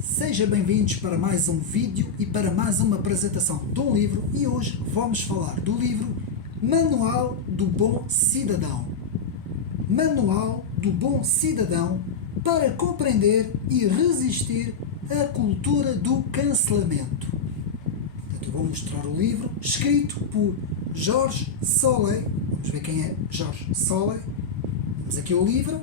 Sejam bem-vindos para mais um vídeo e para mais uma apresentação de um livro, e hoje vamos falar do livro Manual do Bom Cidadão. Manual do Bom Cidadão para compreender e resistir à cultura do cancelamento. Portanto, eu vou mostrar o livro, escrito por George Soley. Vamos ver quem é George Soley. Temos aqui o livro.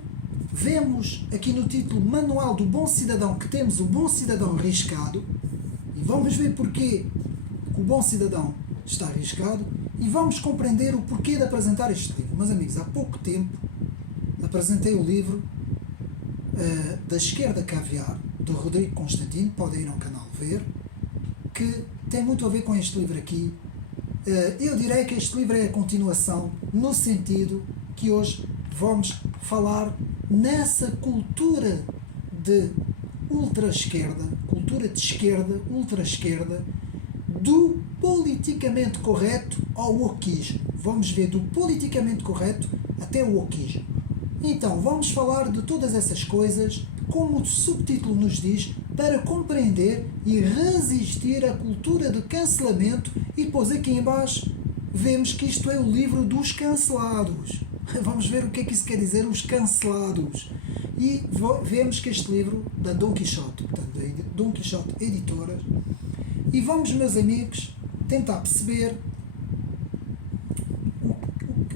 Vemos aqui no título Manual do Bom Cidadão que temos o Bom Cidadão riscado, e vamos ver porque o Bom Cidadão está riscado e vamos compreender o porquê de apresentar este livro. Meus amigos, há pouco tempo apresentei o livro Da Esquerda Caviar, do Rodrigo Constantino, podem ir ao canal ver, que tem muito a ver com este livro aqui. Eu direi que este livro é a continuação, no sentido que hoje vamos falar nessa cultura de ultra-esquerda, cultura de esquerda, ultra-esquerda, do politicamente correto ao wokismo. Vamos ver do politicamente correto até o wokismo. Então, vamos falar de todas essas coisas, como o subtítulo nos diz, para compreender e resistir à cultura de cancelamento. E depois aqui em baixo vemos que isto é o livro dos cancelados. Vamos ver o que é que isso quer dizer, os cancelados. E vemos que este livro, da Dom Quixote, portanto, da Dom Quixote Editora, e vamos, meus amigos, tentar perceber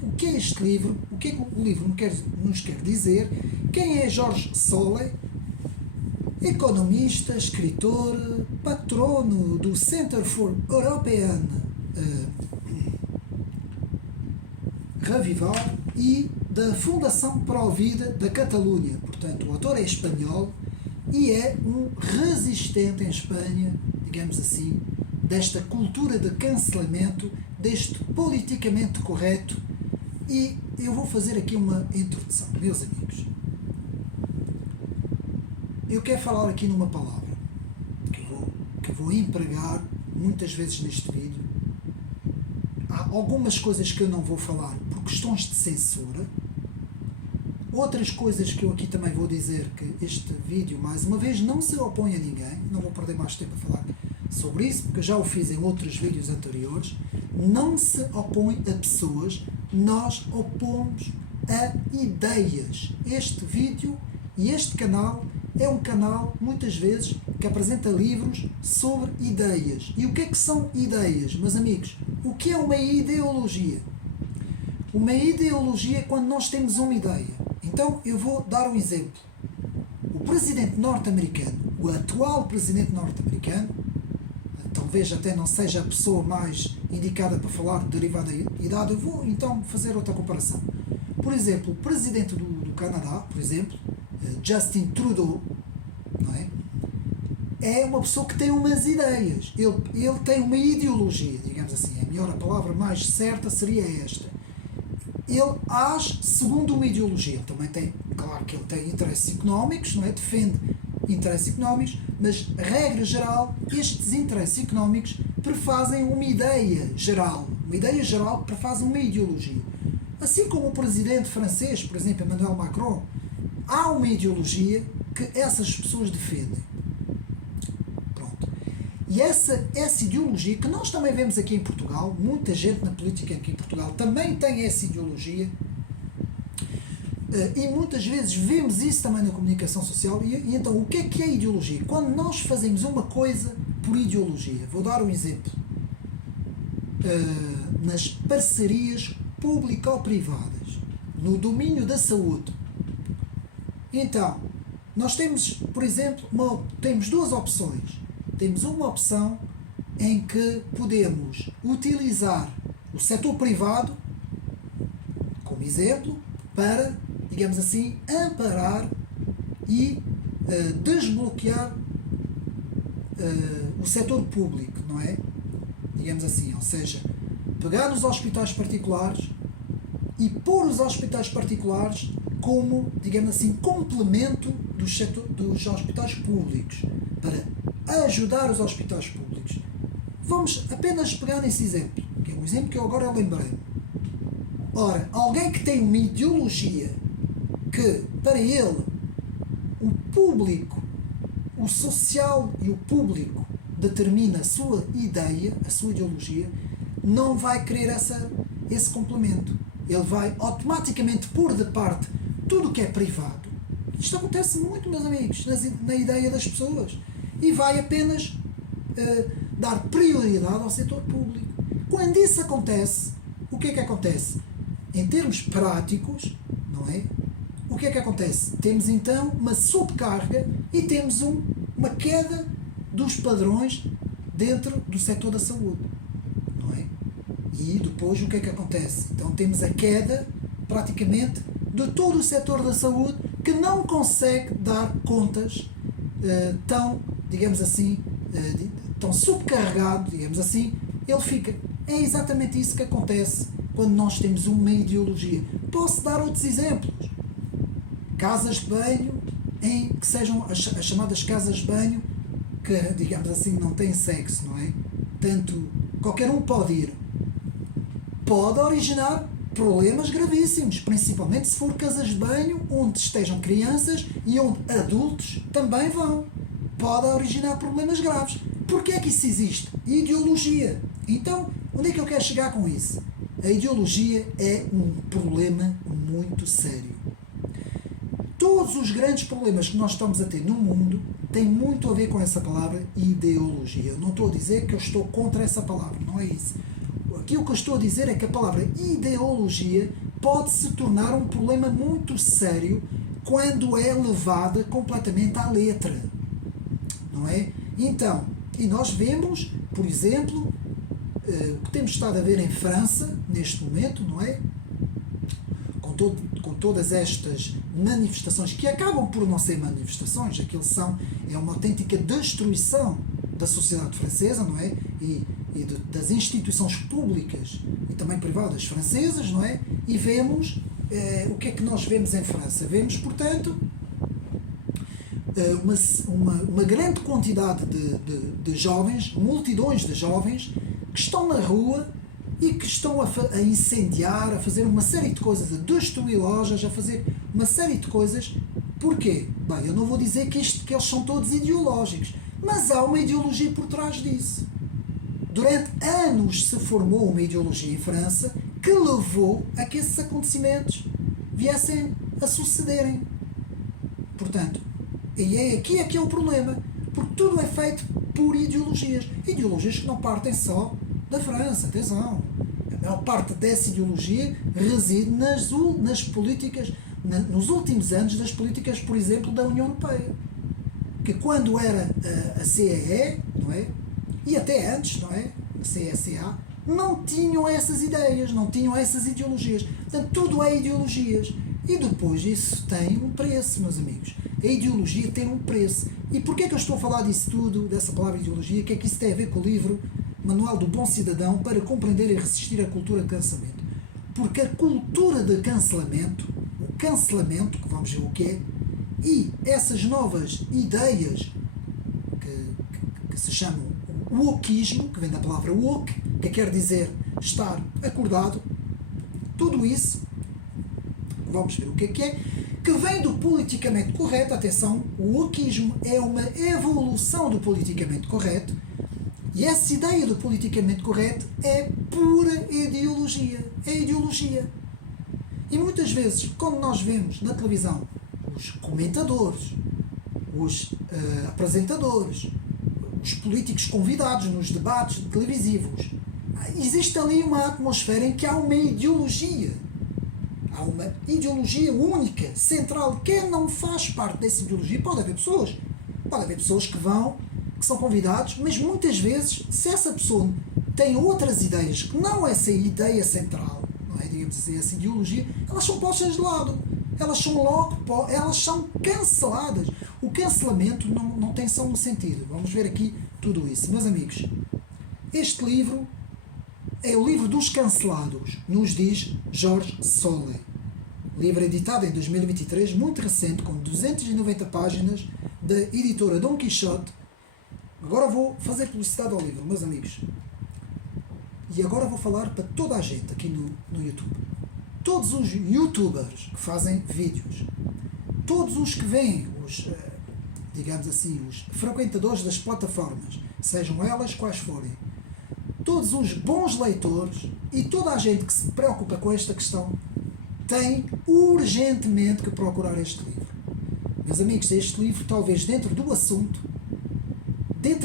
o que é este livro, o que é que o livro nos quer dizer, quem é George Soley, economista, escritor, patrono do Center for European Revival e da Fundação Provida da Catalunha. Portanto, o autor é espanhol e é um resistente em Espanha, digamos assim, desta cultura de cancelamento, deste politicamente correto. E eu vou fazer aqui uma introdução, meus amigos. Eu quero falar aqui numa palavra que eu vou empregar muitas vezes neste vídeo. Há algumas coisas que eu não vou falar por questões de censura. Outras coisas que eu aqui também vou dizer, que este vídeo, mais uma vez, não se opõe a ninguém. Não vou perder mais tempo a falar sobre isso, porque eu já o fiz em outros vídeos anteriores. Não se opõe a pessoas, nós opomos a ideias. Este vídeo e este canal é um canal, muitas vezes, que apresenta livros sobre ideias. E o que é que são ideias, meus amigos? O que é uma ideologia? Uma ideologia é quando nós temos uma ideia. Então, eu vou dar um exemplo. O presidente norte-americano, o atual presidente norte-americano, talvez até não seja a pessoa mais indicada para falar de derivada da idade, eu vou então fazer outra comparação. Por exemplo, o presidente do Canadá, por exemplo, Justin Trudeau, não é? É uma pessoa que tem umas ideias, ele tem uma ideologia, digamos assim, a palavra mais certa seria esta. Ele age segundo uma ideologia. Ele também tem, claro que ele tem interesses económicos, não é? Defende interesses económicos, mas, regra geral, estes interesses económicos prefazem uma ideia geral. Uma ideia geral prefaz uma ideologia. Assim como o presidente francês, por exemplo, Emmanuel Macron, há uma ideologia que essas pessoas defendem. Pronto. E essa ideologia, que nós também vemos aqui em Portugal, muita gente na política aqui em Portugal também tem essa ideologia, e muitas vezes vemos isso também na comunicação social. E então, o que é ideologia? Quando nós fazemos uma coisa por ideologia. Vou dar um exemplo. Nas parcerias público-privadas, no domínio da saúde. Então, nós temos, por exemplo, temos duas opções. Temos uma opção em que podemos utilizar o setor privado como exemplo para, digamos assim, amparar e desbloquear o setor público, não é? Digamos assim, ou seja, pegar nos hospitais particulares e pôr os hospitais particulares como, digamos assim, complemento dos hospitais públicos, para ajudar os hospitais públicos. Vamos apenas pegar nesse exemplo, que é um exemplo que eu agora lembrei. Ora, alguém que tem uma ideologia que, para ele, o público o social e o público determina a sua ideia, a sua ideologia, não vai querer esse complemento. Ele vai automaticamente pôr de parte tudo o que é privado. Isto acontece muito, meus amigos, na ideia das pessoas. E vai apenas dar prioridade ao setor público. Quando isso acontece, o que é que acontece? Em termos práticos, não é? O que é que acontece? Temos então uma subcarga e temos uma queda dos padrões dentro do setor da saúde, não é? E depois o que é que acontece? Então temos a queda praticamente de todo o setor da saúde que não consegue dar contas tão, digamos assim, tão subcarregado, digamos assim, ele fica. É exatamente isso que acontece quando nós temos uma ideologia. Posso dar outros exemplos. Casas de banho, que sejam as chamadas casas de banho, que, digamos assim, não têm sexo, não é? Tanto qualquer um pode ir. Pode originar problemas gravíssimos, principalmente se for casas de banho onde estejam crianças e onde adultos também vão. Pode originar problemas graves. Porquê é que isso existe? Ideologia. Então, onde é que eu quero chegar com isso? A ideologia é um problema muito sério. Todos os grandes problemas que nós estamos a ter no mundo têm muito a ver com essa palavra ideologia. Eu não estou a dizer que eu estou contra essa palavra, não é isso. Aquilo que eu estou a dizer é que a palavra ideologia pode se tornar um problema muito sério quando é levada completamente à letra, não é? Então, e nós vemos, por exemplo, o que temos estado a ver em França, neste momento, não é? Com todas estas manifestações, que acabam por não ser manifestações, é uma autêntica destruição da sociedade francesa, não é? E das instituições públicas e também privadas francesas, não é? E vemos, o que é que nós vemos em França? Vemos, portanto, uma grande quantidade de jovens, multidões de jovens, que estão na rua e que estão a incendiar, a fazer uma série de coisas, a destruir lojas, a fazer uma série de coisas. Porquê? Bem, eu não vou dizer que eles são todos ideológicos, mas há uma ideologia por trás disso. Durante anos se formou uma ideologia em França que levou a que esses acontecimentos viessem a sucederem. Portanto, e aqui é que é o problema, porque tudo é feito por ideologias. Ideologias que não partem só da França, atenção. A maior parte dessa ideologia reside nas políticas, nos últimos anos das políticas, por exemplo, da União Europeia. Que quando era a CEE, não é? E até antes, não é? A CSA, não tinham essas ideias, não tinham essas ideologias. Portanto, tudo é ideologias. E depois isso tem um preço, meus amigos. A ideologia tem um preço. E porquê é que eu estou a falar disso tudo, dessa palavra ideologia? O que é que isso tem a ver com o livro Manual do Bom Cidadão para compreender e resistir à cultura de cancelamento? Porque a cultura de cancelamento, o cancelamento, que vamos ver o que é, e essas novas ideias que se chamam o wokeismo, que vem da palavra woke, que quer dizer estar acordado, tudo isso, vamos ver o que é, que vem do politicamente correto. Atenção, o wokeismo é uma evolução do politicamente correto, e essa ideia do politicamente correto é pura ideologia. É ideologia. E muitas vezes, quando nós vemos na televisão os comentadores, os apresentadores, os políticos convidados nos debates televisivos, existe ali uma atmosfera em que há uma ideologia. Há uma ideologia única, central. Quem não faz parte dessa ideologia, pode haver pessoas que são convidados, mas muitas vezes, se essa pessoa tem outras ideias que não é essa ideia central, não é, digamos assim, essa ideologia, elas são postas de lado. Elas são canceladas. O cancelamento não tem só um sentido. Vamos ver aqui tudo isso. Meus amigos, este livro é o livro dos cancelados, nos diz Jorge Solé. Livro editado em 2023, muito recente, com 290 páginas, da editora Dom Quixote. Agora vou fazer publicidade ao livro, meus amigos. E agora vou falar para toda a gente aqui no YouTube. Todos os youtubers que fazem vídeos, todos os que veem digamos assim, os frequentadores das plataformas, sejam elas quais forem, todos os bons leitores e toda a gente que se preocupa com esta questão tem urgentemente que procurar este livro. Meus amigos, este livro, talvez dentro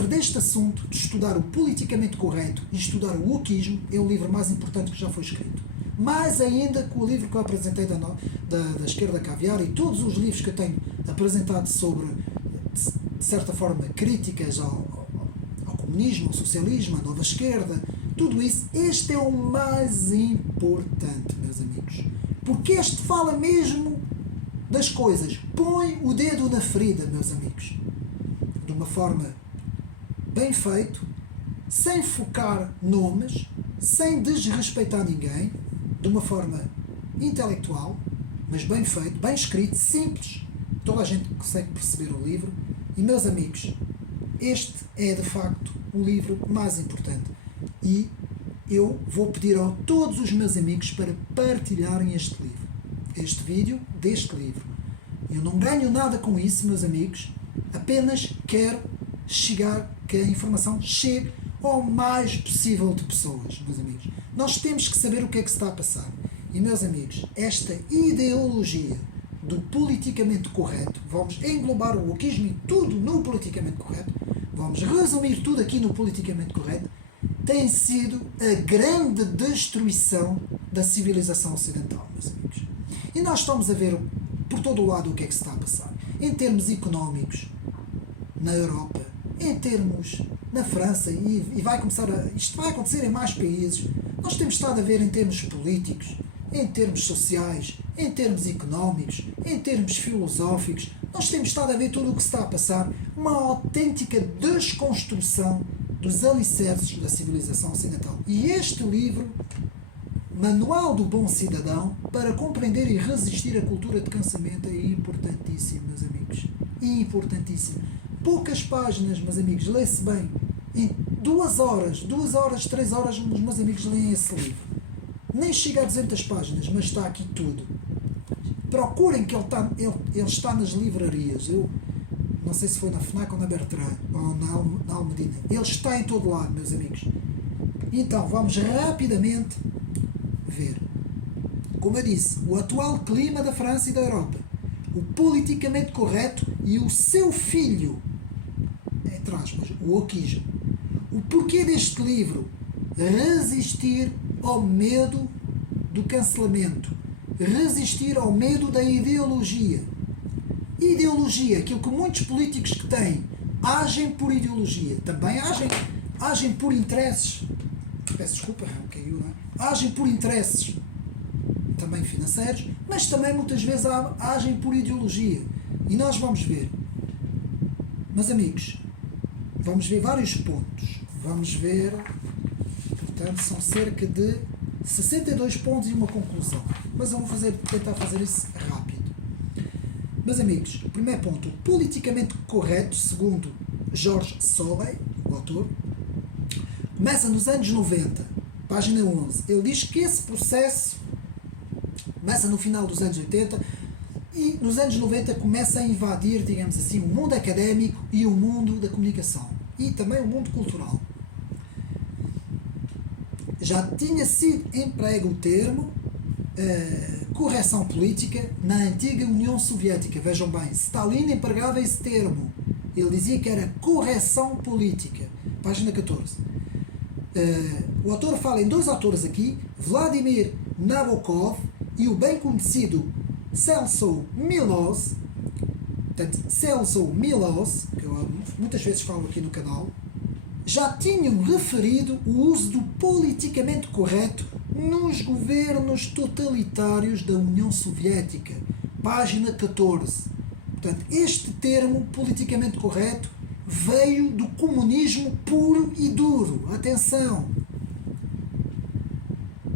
deste assunto de estudar o politicamente correto e estudar o wokeismo, é o livro mais importante que já foi escrito. Mais ainda que o livro que eu apresentei da Esquerda Caviar e todos os livros que eu tenho apresentado sobre, de certa forma, críticas ao comunismo, ao socialismo, à nova esquerda, tudo isso, este é o mais importante, meus amigos. Porque este fala mesmo das coisas. Põe o dedo na ferida, meus amigos. De uma forma bem feito, sem focar nomes, sem desrespeitar ninguém, de uma forma intelectual, mas bem feito, bem escrito, simples. Toda a gente consegue perceber o livro. E, meus amigos, este é de facto o livro mais importante. E eu vou pedir a todos os meus amigos para partilharem este livro, este vídeo deste livro. Eu não ganho nada com isso, meus amigos, apenas quero que a informação chegue ao mais possível de pessoas, meus amigos. Nós temos que saber o que é que se está a passar. E, meus amigos, esta ideologia do politicamente correto, vamos englobar o wokeismo e tudo no politicamente correto, vamos resumir tudo aqui no politicamente correto, tem sido a grande destruição da civilização ocidental, meus amigos. E nós estamos a ver por todo o lado o que é que se está a passar. Em termos económicos, na Europa, em termos na França, e vai começar isto vai acontecer em mais países. Nós temos estado a ver em termos políticos, em termos sociais, em termos económicos, em termos filosóficos. Nós temos estado a ver tudo o que se está a passar, uma autêntica desconstrução dos alicerces da civilização ocidental. E este livro, Manual do Bom Cidadão, para compreender e resistir à cultura de cancelamento, é importantíssimo, meus amigos. Importantíssimo. Poucas páginas, meus amigos, lê-se bem. Em 2 horas, 3 horas, os meus amigos leem esse livro. Nem chega a 200 páginas, mas está aqui tudo. Procurem que ele está nas livrarias. Eu não sei se foi na FNAC ou na Bertrand, ou na Almedina. Ele está em todo lado, meus amigos. Então, vamos rapidamente ver. Como eu disse, o atual clima da França e da Europa, o politicamente correto e o seu filho, entre aspas, o wokeismo. O porquê deste livro? Resistir ao medo do cancelamento. Resistir ao medo da ideologia. Ideologia, aquilo que muitos políticos que têm, agem por ideologia. Também agem por interesses. Peço desculpa, caiu, não é? Agem por interesses também financeiros, mas também muitas vezes agem por ideologia. E nós vamos ver, meus amigos, vamos ver vários pontos. Vamos ver, portanto, são cerca de 62 pontos e uma conclusão. Mas eu vou tentar fazer isso rápido. Meus amigos, o primeiro ponto, politicamente correto, segundo George Soley, o autor, começa nos anos 90, página 11. Ele diz que esse processo começa no final dos anos 80 e nos anos 90 começa a invadir, digamos assim, o mundo académico e o mundo da comunicação e também o mundo cultural. Já tinha sido emprego o termo correção política na antiga União Soviética. Vejam bem, Stalin empregava esse termo. Ele dizia que era correção política. Página 14. O autor fala em 2 autores aqui, Vladimir Nabokov e o bem conhecido Celso Milos. Portanto, Celso Milos, que eu muitas vezes falo aqui no canal, já tinham referido o uso do politicamente correto nos governos totalitários da União Soviética. Página 14. Portanto, este termo, politicamente correto, veio do comunismo puro e duro. Atenção!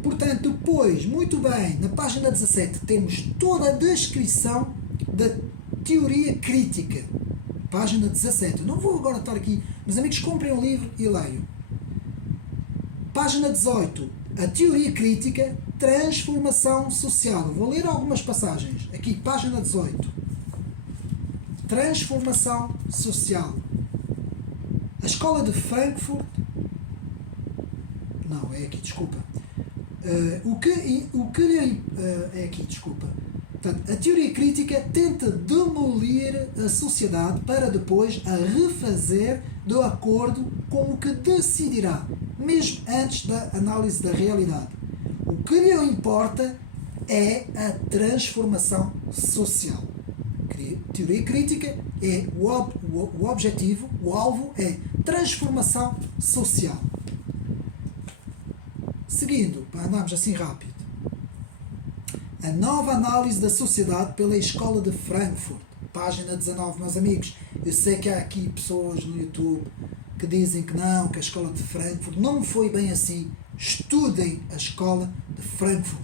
Portanto, depois, muito bem, na página 17 temos toda a descrição da teoria crítica. Página 17. Eu não vou agora estar aqui. Meus amigos, comprem um livro e leiam. Página 18. A teoria crítica, transformação social. Eu vou ler algumas passagens. Aqui, página 18. transformação social. A escola de Frankfurt, não, é aqui, desculpa. É aqui, desculpa. Portanto, a teoria crítica tenta demolir a sociedade para depois a refazer de acordo com o que decidirá, mesmo antes da análise da realidade. O que lhe importa é a transformação social. Teoria crítica é o objetivo, o alvo é transformação social. Seguindo, para andarmos assim rápido. A nova análise da sociedade pela Escola de Frankfurt. Página 19, meus amigos. Eu sei que há aqui pessoas no YouTube que dizem que não, que a Escola de Frankfurt não foi bem assim. Estudem a Escola de Frankfurt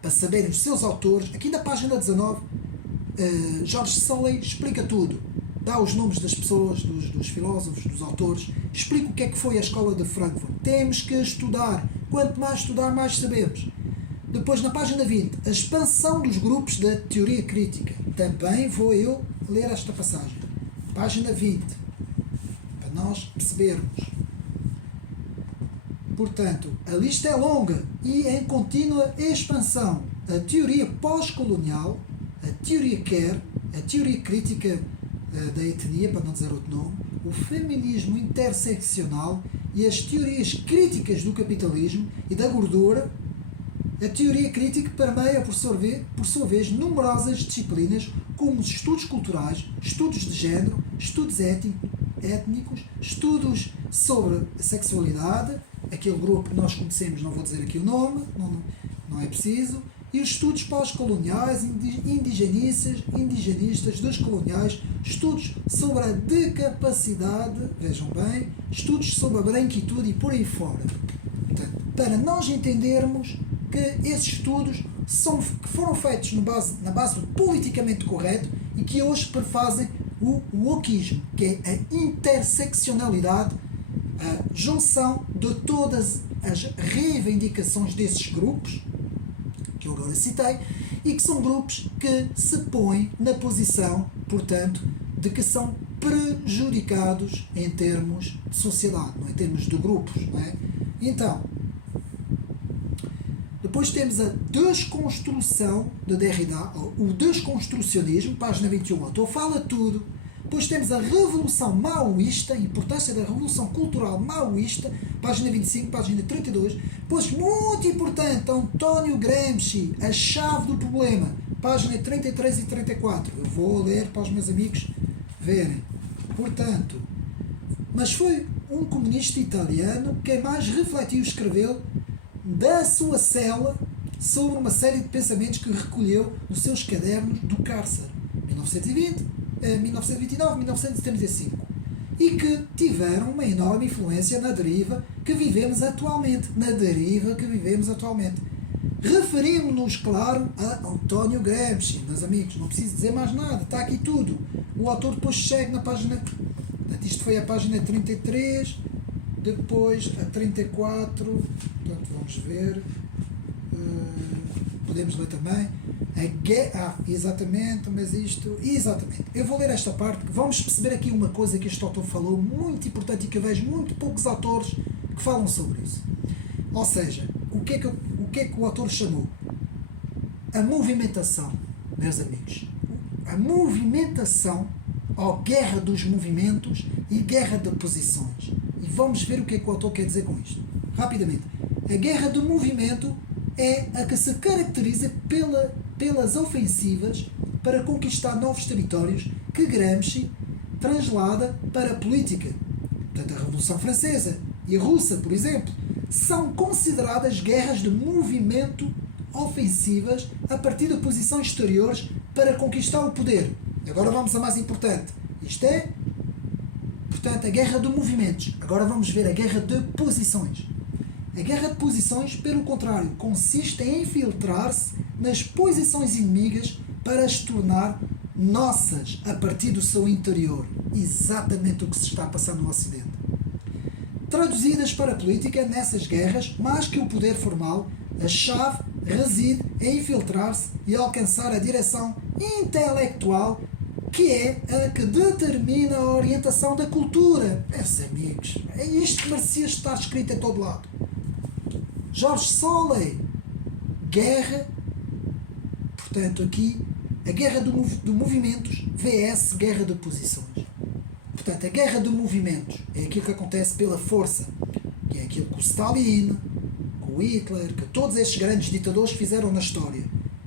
para saberem os seus autores. Aqui na página 19, Jorge Sully explica tudo. Dá os nomes das pessoas, dos filósofos, dos autores. Explica o que é que foi a Escola de Frankfurt. Temos que estudar. Quanto mais estudar, mais sabemos. Depois, na página 20, a expansão dos grupos da teoria crítica. Também vou eu ler esta passagem. Página 20, para nós percebermos. Portanto, a lista é longa e em contínua expansão. A teoria pós-colonial, a teoria queer, a teoria crítica da etnia, para não dizer outro nome, o feminismo interseccional e as teorias críticas do capitalismo e da gordura. A teoria crítica permeia, por sua vez, numerosas disciplinas, como os estudos culturais, estudos de género, estudos étnicos, estudos sobre a sexualidade, aquele grupo que nós conhecemos, não vou dizer aqui o nome, não é preciso, e os estudos pós-coloniais, indigenistas, descoloniais, estudos sobre a decapacidade, vejam bem, estudos sobre a branquitude e por aí fora. Portanto, para nós entendermos que esses estudos que foram feitos na base do politicamente correto e que hoje prefazem o wokismo, que é a interseccionalidade, a junção de todas as reivindicações desses grupos, que eu agora citei, e que são grupos que se põem na posição, portanto, de que são prejudicados em termos de sociedade, não em termos de grupos. Não é? Então, depois temos a desconstrução de Derrida, o desconstrucionismo, página 21, o autor fala tudo. Depois temos a revolução maoísta, a importância da revolução cultural maoísta, página 25, página 32. Depois, muito importante, António Gramsci, a chave do problema, página 33 e 34. Eu vou ler para os meus amigos verem. Portanto, mas foi um comunista italiano que mais refletiu e escreveu da sua cela sobre uma série de pensamentos que recolheu nos seus cadernos do cárcere, 1929, 1975, e que tiveram uma enorme influência na deriva que vivemos atualmente. Referimos-nos, claro, a António Gramsci, meus amigos, não preciso dizer mais nada, está aqui tudo. O autor depois segue na página, isto foi a página 33, depois a 34, portanto vamos ver, podemos ler também, exatamente, mas isto, exatamente, eu vou ler esta parte, vamos perceber aqui uma coisa que este autor falou, muito importante e que eu vejo muito poucos autores que falam sobre isso. Ou seja, o que é que o autor chamou? A movimentação, meus amigos, a movimentação, ou guerra dos movimentos e guerra de posições. E vamos ver o que é que o autor quer dizer com isto. Rapidamente. A guerra do movimento é a que se caracteriza pelas ofensivas para conquistar novos territórios que Gramsci translada para a política. Portanto, a Revolução Francesa e a Russa, por exemplo, são consideradas guerras de movimento ofensivas a partir de posições exteriores para conquistar o poder. Agora vamos a mais importante. Isto é, portanto, a guerra de movimentos. Agora vamos ver a guerra de posições. A guerra de posições, pelo contrário, consiste em infiltrar-se nas posições inimigas para as tornar nossas a partir do seu interior. Exatamente o que se está a passar no Ocidente. Traduzidas para a política, nessas guerras, mais que o poder formal, a chave reside em infiltrar-se e alcançar a direção intelectual que é a que determina a orientação da cultura. Meus amigos, é isto que merecia estar escrito em todo lado. George Soley, guerra, portanto aqui, a guerra de movimentos vs guerra de posições. Portanto, a guerra de movimentos é aquilo que acontece pela força, que é aquilo que o Stalin, que o Hitler, que todos estes grandes ditadores fizeram na história.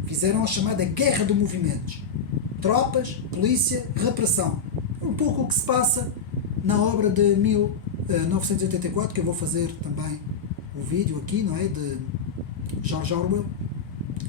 Fizeram a chamada guerra de movimentos. Tropas, polícia, repressão. Um pouco o que se passa na obra de 1984, que eu vou fazer também o vídeo aqui, não é? De George Orwell.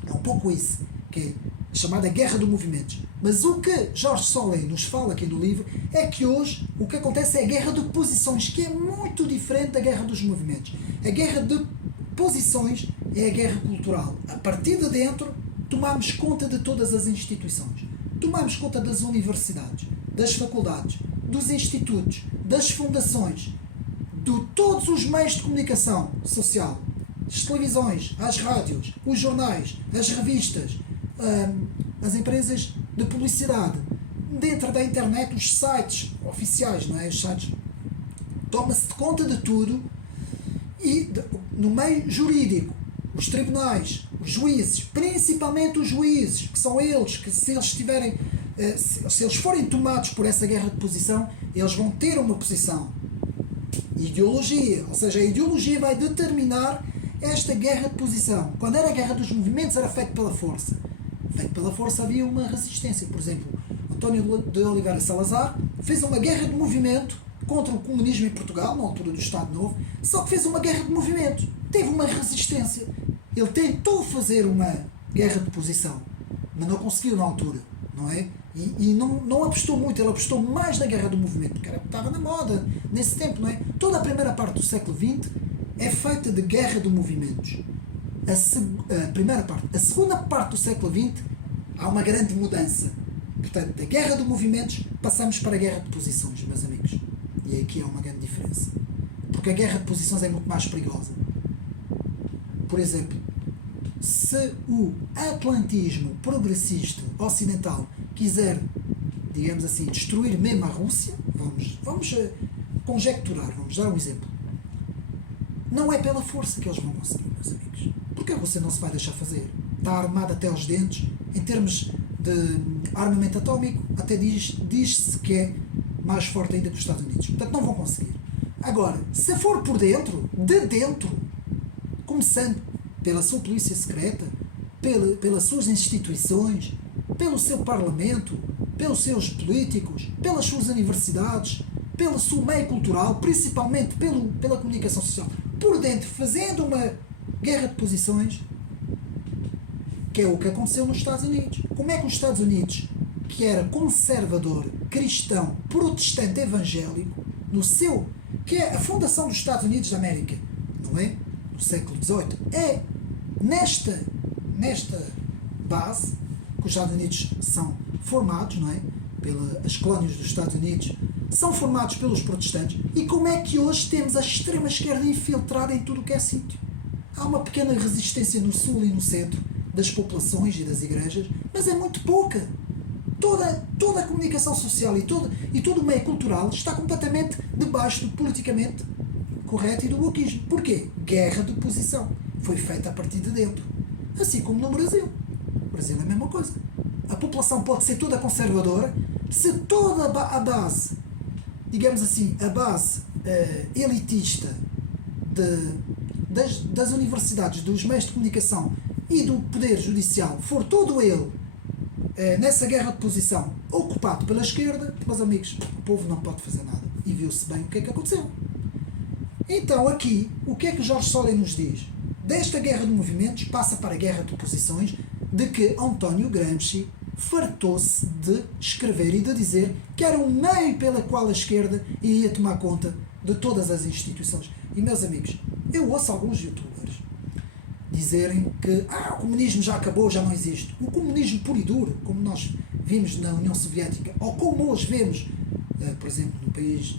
É um pouco isso, que é a chamada guerra de movimentos. Mas o que George Soley nos fala aqui no livro é que hoje o que acontece é a guerra de posições, que é muito diferente da guerra dos movimentos. A guerra de posições é a guerra cultural. A partir de dentro, tomamos conta de todas as instituições. Tomamos conta das universidades, das faculdades, dos institutos, das fundações, de todos os meios de comunicação social, as televisões, as rádios, os jornais, as revistas, as empresas de publicidade, dentro da internet, os sites oficiais, não é? Os sites. Toma-se conta de tudo e no meio jurídico, os tribunais, os juízes, principalmente os juízes, que são eles que se eles forem tomados por essa guerra de posição, eles vão ter uma posição. Ideologia, ou seja, a ideologia vai determinar esta guerra de posição. Quando era a guerra dos movimentos era feito pela força. Feito pela força havia uma resistência. Por exemplo, António de Oliveira Salazar fez uma guerra de movimento contra o comunismo em Portugal, na altura do Estado Novo, só que fez uma guerra de movimento. Teve uma resistência. Ele tentou fazer uma guerra de posição, mas não conseguiu na altura, não é? E não apostou muito, ele apostou mais na guerra do movimento, porque estava na moda nesse tempo, não é? Toda a primeira parte do século XX é feita de guerra de movimentos. A primeira parte. A segunda parte do século XX há uma grande mudança. Portanto, da guerra de movimentos passamos para a guerra de posições, meus amigos. E aqui há uma grande diferença. Porque a guerra de posições é muito mais perigosa. Por exemplo, se o atlantismo progressista ocidental quiser, digamos assim, destruir mesmo a Rússia, vamos conjecturar, vamos dar um exemplo. Não é pela força que eles vão conseguir, meus amigos. Porque a Rússia não se vai deixar fazer. Está armada até aos dentes. Em termos de armamento atómico, até diz-se que é mais forte ainda que os Estados Unidos. Portanto, não vão conseguir. Agora, se for por dentro, de dentro, começando pela sua polícia secreta, pelas suas instituições, pelo seu parlamento, pelos seus políticos, pelas suas universidades, pelo seu meio cultural, principalmente pela comunicação social, por dentro, fazendo uma guerra de posições, que é o que aconteceu nos Estados Unidos. Como é que os Estados Unidos, que era conservador, cristão, protestante, evangélico, que é a fundação dos Estados Unidos da América, não é? No século XVIII, é nesta base que os Estados Unidos são formados, não é? As colónias dos Estados Unidos são formados pelos protestantes. E como é que hoje temos a extrema-esquerda infiltrada em tudo o que é sítio? Há uma pequena resistência no sul e no centro das populações e das igrejas, mas é muito pouca. Toda a comunicação social e todo o meio cultural está completamente debaixo do politicamente correto e do wokeismo. Porquê? Guerra de posição. Foi feita a partir de dentro. Assim como no Brasil. O Brasil é a mesma coisa. A população pode ser toda conservadora se toda a base, digamos assim, a base elitista das universidades, dos meios de comunicação e do poder judicial for todo ele nessa guerra de posição ocupado pela esquerda, meus amigos, o povo não pode fazer nada. E viu-se bem o que é que aconteceu. Então aqui, o que é que Jorge Soley nos diz? Desta guerra de movimentos passa para a guerra de posições, de que António Gramsci fartou-se de escrever e de dizer que era um meio pela qual a esquerda ia tomar conta de todas as instituições. E, meus amigos, eu ouço alguns youtubers dizerem que o comunismo já acabou, já não existe. O comunismo puro e duro, como nós vimos na União Soviética, ou como hoje vemos, por exemplo, no país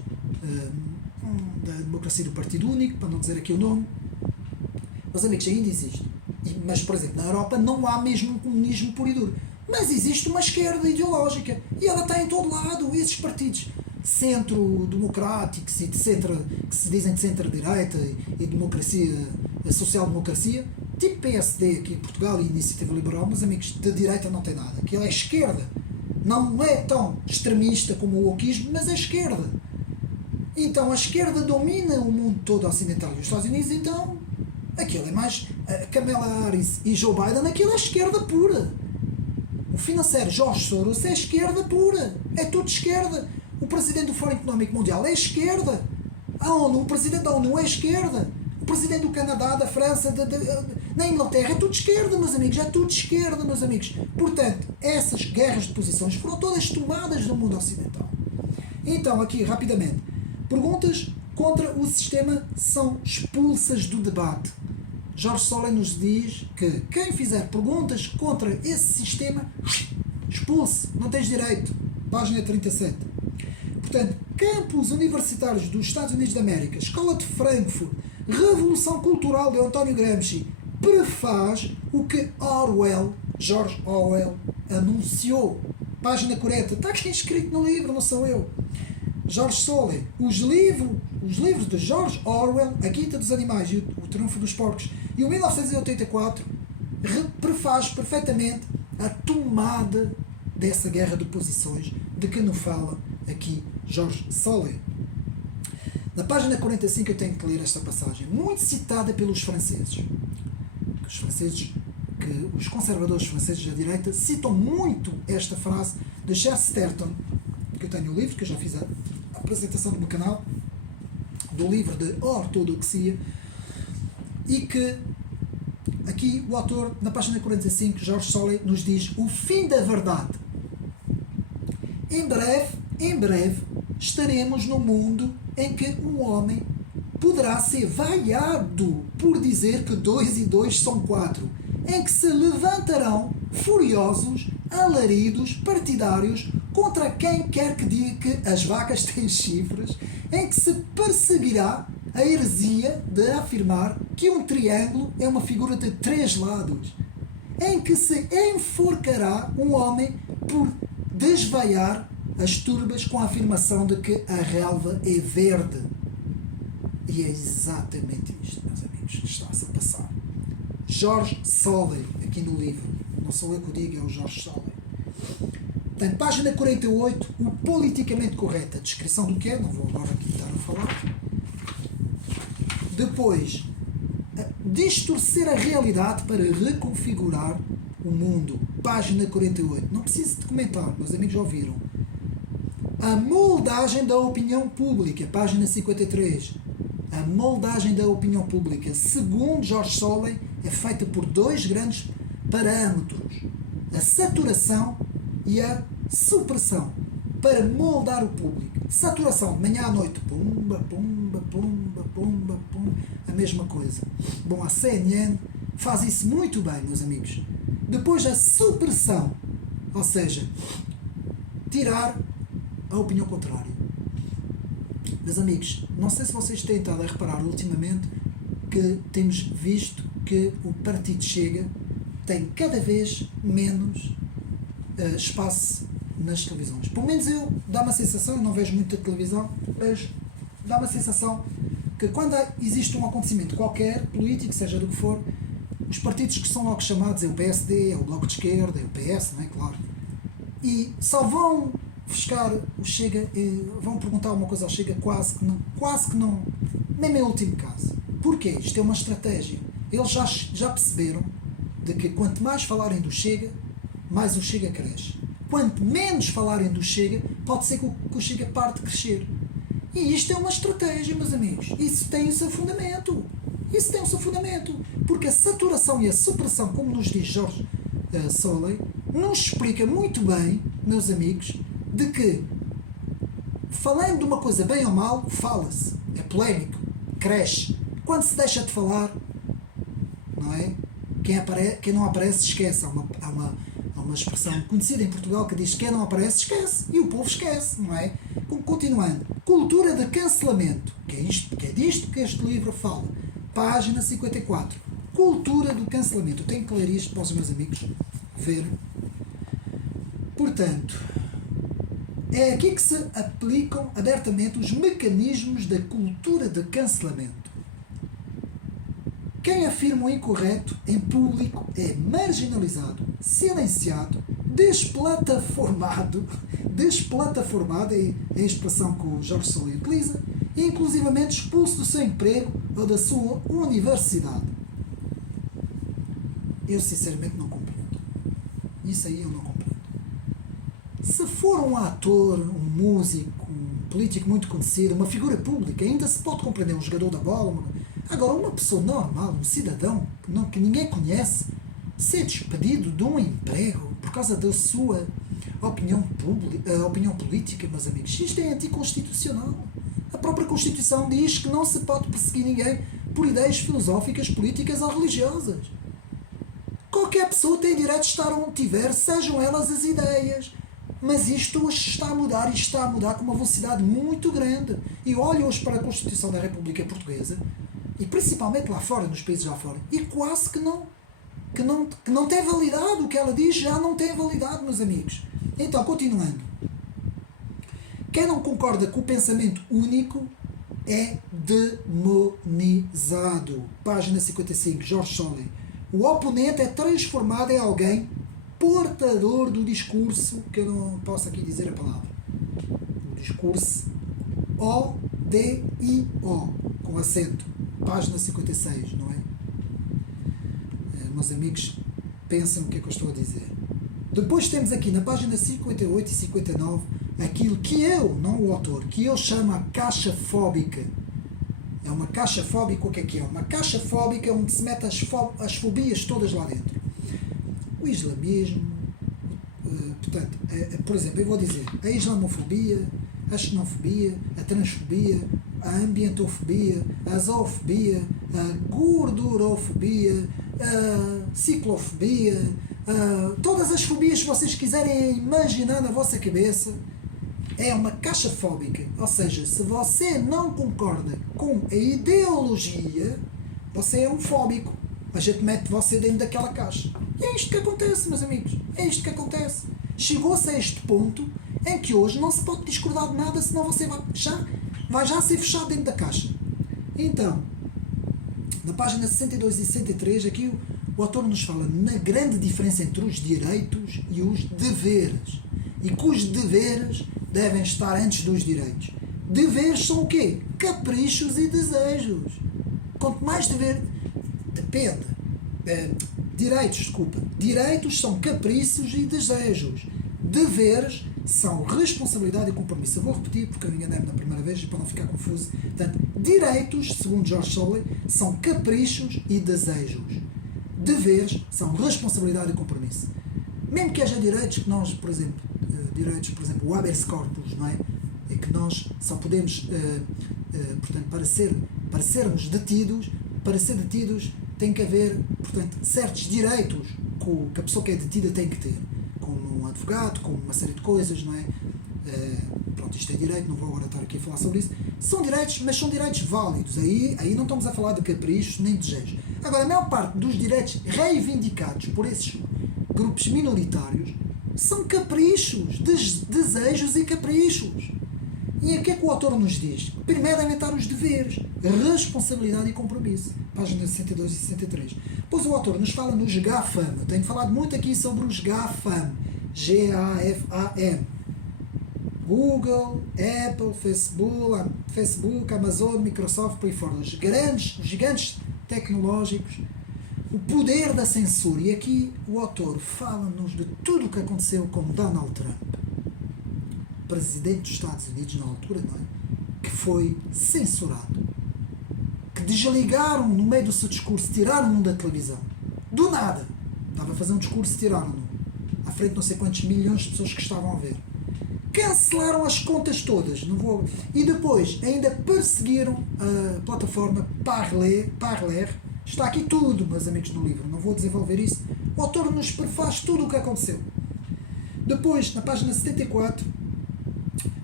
da democracia do Partido Único, para não dizer aqui o nome, meus amigos, ainda existe. Mas, por exemplo, na Europa não há mesmo um comunismo puro e duro. Mas existe uma esquerda ideológica e ela está em todo lado. Esses partidos centro-democráticos e de centro, que se dizem de centro-direita e democracia, a social-democracia, tipo PSD aqui em Portugal e Iniciativa Liberal, meus amigos, de direita não tem nada. Aquilo é esquerda. Não é tão extremista como o wokismo, mas é esquerda. Então a esquerda domina o mundo todo ocidental e os Estados Unidos, então aquilo é mais Kamala Harris e Joe Biden, aquilo é esquerda pura. O financeiro George Soros é esquerda pura, é tudo esquerda. O presidente do Fórum Económico Mundial é esquerda. A ONU, o presidente da ONU é esquerda. O presidente do Canadá, da França, na Inglaterra, é tudo esquerda, meus amigos, é tudo esquerda, meus amigos. Portanto, essas guerras de posições foram todas tomadas no mundo ocidental. Então, aqui, rapidamente, perguntas contra o sistema são expulsas do debate. Jorge Solé nos diz que quem fizer perguntas contra esse sistema, expulse, não tens direito. Página 37. Portanto, campos universitários dos Estados Unidos da América, Escola de Frankfurt, Revolução Cultural de António Gramsci, prefaz o que George Orwell, anunciou. Página 40. Está aqui escrito no livro, não sou eu. Jorge Solé, os livros de George Orwell, A Quinta dos Animais e o Triunfo dos Porcos, e o 1984, prefaz perfeitamente a tomada dessa guerra de posições de que nos fala aqui Jorge Solé. Na página 45 eu tenho que ler esta passagem, muito citada pelos franceses. Os conservadores franceses da direita citam muito esta frase de Chesterton, que eu tenho o livro, que eu já fiz a apresentação no meu canal, do livro de Ortodoxia, e que aqui o autor, na página 45, Jorge Solé, nos diz o fim da verdade. Em breve, estaremos num mundo em que um homem poderá ser vaiado por dizer que 2 e 2 são 4, em que se levantarão furiosos alaridos partidários contra quem quer que diga que as vacas têm chifres, em que se perseguirá a heresia de afirmar que um triângulo é uma figura de 3 lados, em que se enforcará um homem por desvaiar as turbas com a afirmação de que a relva é verde. E é exatamente isto, meus amigos, que está-se a passar. Jorge Solé, aqui no livro, não sou eu que o digo, é o Jorge Solé. Tem página 48, o politicamente correto, a descrição do que é, não vou agora aqui estar a falar. Depois, distorcer a realidade para reconfigurar o mundo, página 48. Não preciso de comentar, meus amigos já ouviram. A moldagem da opinião pública, página 53. A moldagem da opinião pública, segundo Jorge Solé, é feita por 2 grandes parâmetros: a saturação e a supressão, para moldar o público. Saturação, de manhã à noite, pumba, pumba, pumba, pumba, pumba, a mesma coisa. Bom, a CNN faz isso muito bem, meus amigos. Depois a supressão, ou seja, tirar a opinião contrária. Meus amigos, não sei se vocês têm estado a reparar ultimamente que temos visto que o Partido Chega tem cada vez menos espaço nas televisões. Pelo menos dá-me a sensação, eu não vejo muita televisão, mas dá-me a sensação que quando existe um acontecimento qualquer, político, seja do que for, os partidos que são logo chamados é o PSD, é o Bloco de Esquerda, é o PS, não é? Claro. E só vão buscar o Chega, vão perguntar uma coisa ao Chega quase que não, mesmo em último caso. Porquê? Isto é uma estratégia. Eles já perceberam de que quanto mais falarem do Chega, mais o Chega cresce. Quanto menos falarem do Chega, pode ser que o Chega pare de crescer. E isto é uma estratégia, meus amigos. Isso tem o seu fundamento. Porque a saturação e a supressão, como nos diz Jorge Solé, nos explica muito bem, meus amigos, de que, falando de uma coisa bem ou mal, fala-se. É polémico. Cresce. Quando se deixa de falar, não é? Quem não aparece, esquece. Há uma expressão conhecida em Portugal que diz que quem não aparece, esquece. E o povo esquece, não é? Continuando. Cultura de cancelamento. Que é disto que este livro fala. Página 54. Cultura do cancelamento. Eu tenho que ler isto para os meus amigos verem. Portanto, é aqui que se aplicam abertamente os mecanismos da cultura de cancelamento. Quem afirma o incorreto em público é marginalizado, silenciado, desplataformado é a expressão que o Jorge Solé utiliza, e inclusivamente expulso do seu emprego ou da sua universidade. Eu sinceramente não compreendo. Isso aí eu não compreendo. Se for um ator, um músico, um político muito conhecido, uma figura pública, ainda se pode compreender, um jogador da bola. Agora, uma pessoa normal, um cidadão que ninguém conhece, ser despedido de um emprego por causa da sua opinião política, meus amigos, isto é anticonstitucional. A própria Constituição diz que não se pode perseguir ninguém por ideias filosóficas, políticas ou religiosas. Qualquer pessoa tem direito de estar onde tiver, sejam elas as ideias. Mas isto hoje está a mudar, e está a mudar com uma velocidade muito grande. E olho hoje para a Constituição da República Portuguesa, e principalmente lá fora, nos países lá fora, e quase que não tem validade. O que ela diz já não tem validade, meus amigos. Então, continuando. Quem não concorda com o pensamento único é demonizado. Página 55, Jorge Solé. O oponente é transformado em alguém portador do discurso, que eu não posso aqui dizer a palavra. O discurso O-D-I-O, com acento. Página 56, não é? Meus amigos, pensem o que é que eu estou a dizer. Depois temos aqui na página 58 e 59 aquilo que eu, não o autor, que eu chamo a caixa fóbica. É uma caixa fóbica, o que é? Uma caixa fóbica onde se mete as fobias todas lá dentro. O islamismo, portanto, por exemplo, eu vou dizer a islamofobia, a xenofobia, a transfobia, a ambientofobia, a zoofobia, a gordurofobia, a ciclofobia, todas as fobias que vocês quiserem imaginar na vossa cabeça, é uma caixa fóbica. Ou seja, se você não concorda com a ideologia, você é um fóbico. A gente mete você dentro daquela caixa. E é isto que acontece, meus amigos. É isto que acontece. Chegou-se a este ponto em que hoje não se pode discordar de nada, senão você vai já ser fechado dentro da caixa. Então, na página 62 e 63, aqui o autor nos fala na grande diferença entre os direitos e os deveres. E que os deveres devem estar antes dos direitos. Deveres são o quê? Caprichos e desejos. Quanto mais dever... Depende. Direitos são caprichos e desejos. Deveres são responsabilidade e compromisso. Eu vou repetir porque eu me enganei na primeira vez para não ficar confuso. Portanto, direitos, segundo Jorge Solé, são caprichos e desejos. Deveres são responsabilidade e compromisso. Mesmo que haja direitos que nós, por exemplo, o habeas corpus, não é? É que nós só podemos, portanto, para sermos detidos, para ser detidos tem que haver, portanto, certos direitos que a pessoa que é detida tem que ter, como um advogado, como uma série de coisas, não é? Pronto, isto é direito, não vou agora estar aqui a falar sobre isso. São direitos, mas são direitos válidos. Aí não estamos a falar de caprichos nem de desejos. Agora, a maior parte dos direitos reivindicados por esses grupos minoritários são caprichos, desejos e caprichos. E o que é que o autor nos diz? Primeiro devem estar os deveres, responsabilidade e compromisso. Páginas 62 e 63. Depois o autor nos fala nos GAFAM. Eu tenho falado muito aqui sobre os GAFAM. G-A-F-A-M. Google, Apple, Facebook, Amazon, Microsoft, por aí fora. Os gigantes tecnológicos. O poder da censura. E aqui o autor fala-nos de tudo o que aconteceu com Donald Trump, presidente dos Estados Unidos na altura, não é? Que foi censurado, que desligaram no meio do seu discurso, tiraram-no da televisão, do nada, estava a fazer um discurso, tiraram-no à frente de não sei quantos milhões de pessoas que estavam a ver, cancelaram as contas todas, e depois ainda perseguiram a plataforma Parler. Está aqui tudo, meus amigos, no livro, não vou desenvolver isso. O autor nos prefaz tudo o que aconteceu. Depois, na página 74,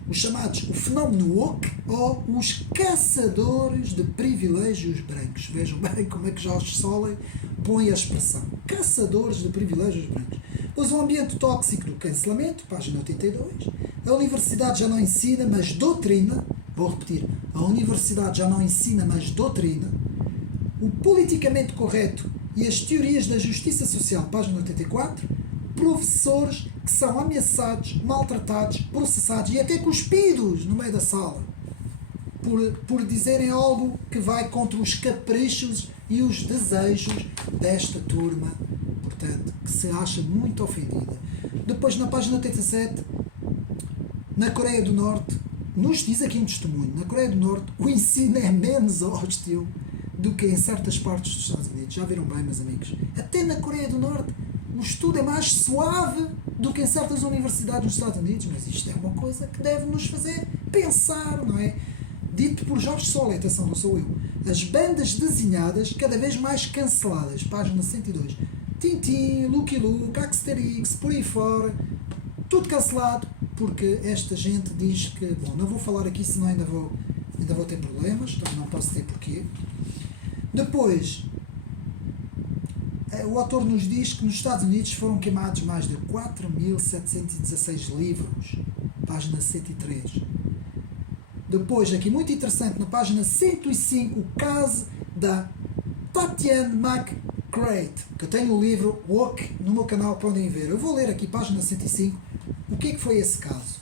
os chamados o fenómeno woke ou os caçadores de privilégios brancos. Vejam bem como é que Jorge Solé põe a expressão. Caçadores de privilégios brancos. Depois o ambiente tóxico do cancelamento, página 82. A universidade já não ensina, mas doutrina. Vou repetir. A universidade já não ensina, mas doutrina. O politicamente correto e as teorias da justiça social, página 84. Professores que são ameaçados, maltratados, processados e até cuspidos no meio da sala por dizerem algo que vai contra os caprichos e os desejos desta turma, portanto, que se acha muito ofendida. Depois, na página 87, na Coreia do Norte, nos diz aqui um testemunho, na Coreia do Norte o ensino é menos hostil do que em certas partes dos Estados Unidos. Já viram bem, meus amigos? Até na Coreia do Norte o estudo é mais suave do que em certas universidades nos Estados Unidos, mas isto é uma coisa que deve nos fazer pensar, não é? Dito por Jorge Sola, atenção, não sou eu. As bandas desenhadas cada vez mais canceladas, página 102. Tintin, Lucky Luke, Asterix, por aí fora, tudo cancelado, porque esta gente diz que, bom, não vou falar aqui, senão ainda vou ter problemas, então não posso ter porquê. Depois, o autor nos diz que nos Estados Unidos foram queimados mais de 4.716 livros, página 103. Depois, aqui muito interessante, na página 105, o caso da Tatiana McCreight, que eu tenho o livro Woke no meu canal, podem ver. Eu vou ler aqui, página 105, o que é que foi esse caso.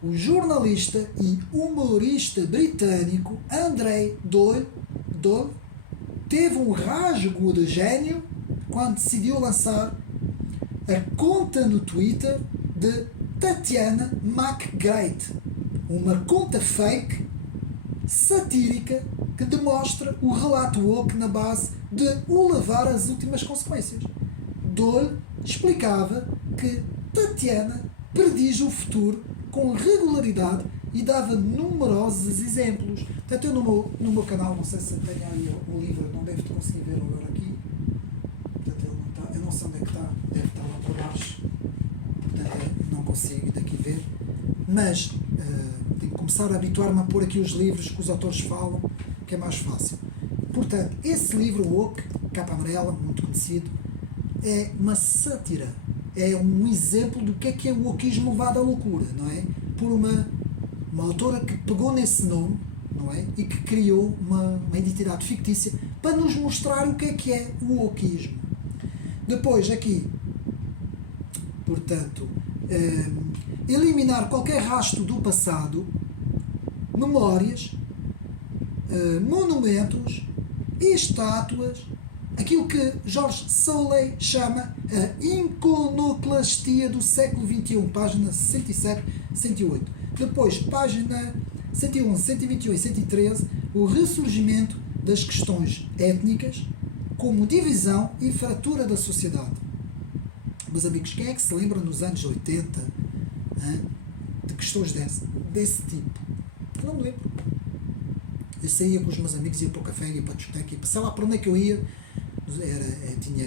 O jornalista e humorista britânico Andrei Doyle teve um rasgo de gênio quando decidiu lançar a conta no Twitter de Tatiana McCreight, uma conta fake, satírica, que demonstra o relato woke na base de o levar às últimas consequências. Doyle explicava que Tatiana prediz o futuro com regularidade e dava numerosos exemplos. Portanto, eu no meu canal, não sei se tenho aí o livro, não devo conseguir ver agora aqui. Portanto, ele não está, eu não sei onde é que está, deve estar lá por baixo. Portanto, não consigo daqui ver. Mas tenho que começar a habituar-me a pôr aqui os livros que os autores falam, que é mais fácil. Portanto, esse livro, Woke, capa amarela, muito conhecido, é uma sátira. É um exemplo do que é o wokeismo levado à loucura, não é? Por uma autora que pegou nesse nome, não é? E que criou uma identidade fictícia para nos mostrar o que é o wokeismo. Depois, aqui, portanto, eliminar qualquer rastro do passado, memórias, monumentos e estátuas, aquilo que George Soule chama a iconoclastia do século XXI, página 107, 108. Depois, página 111, 121 e 113, o ressurgimento das questões étnicas como divisão e fratura da sociedade. Meus amigos, quem é que se lembra nos anos 80 de questões desse tipo? Eu não me lembro. Eu saía com os meus amigos, ia para o café, ia para a discoteca, sei lá para onde é que eu ia.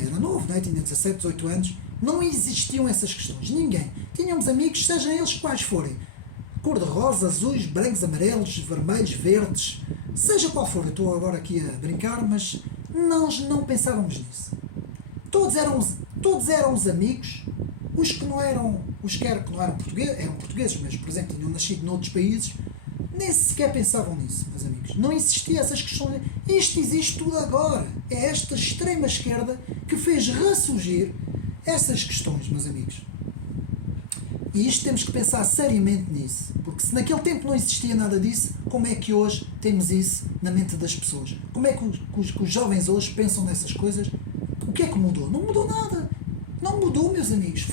Era novo, não é? Tinha 17, 18 anos, não existiam essas questões, ninguém. Tínhamos amigos, sejam eles quais forem, cor-de-rosa, azuis, brancos, amarelos, vermelhos, verdes, seja qual for. Eu estou agora aqui a brincar, mas nós não pensávamos nisso. Todos eram os amigos, os que não eram portugueses, eram portugueses, mas por exemplo tinham nascido noutros países, nem sequer pensavam nisso, meus amigos. Não existiam essas questões. Isto existe tudo agora. É esta extrema esquerda que fez ressurgir essas questões, meus amigos. E isto temos que pensar seriamente nisso. Porque se naquele tempo não existia nada disso, como é que hoje temos isso na mente das pessoas? Como é que os jovens hoje pensam nessas coisas? O que é que mudou? Não mudou nada. Não mudou, meus amigos.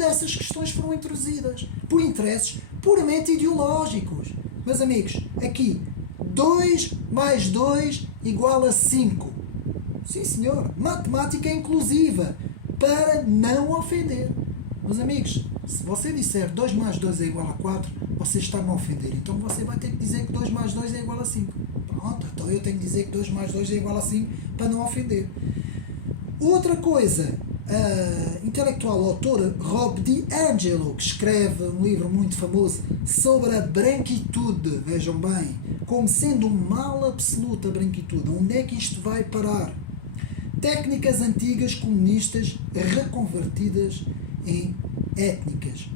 Essas questões foram introduzidas por interesses puramente ideológicos. Meus amigos, aqui, 2 mais 2 igual a 5. Sim, senhor. Matemática inclusiva, para não ofender. Meus amigos, se você disser 2 mais 2 é igual a 4, você está-me a ofender. Então você vai ter que dizer que 2 mais 2 é igual a 5. Pronto, então eu tenho que dizer que 2 mais 2 é igual a 5 para não ofender. Outra coisa, a intelectual autora Rob DiAngelo, que escreve um livro muito famoso sobre a branquitude, vejam bem, como sendo um mal absoluto a branquitude. Onde é que isto vai parar? técnicas antigas comunistas reconvertidas em étnicas.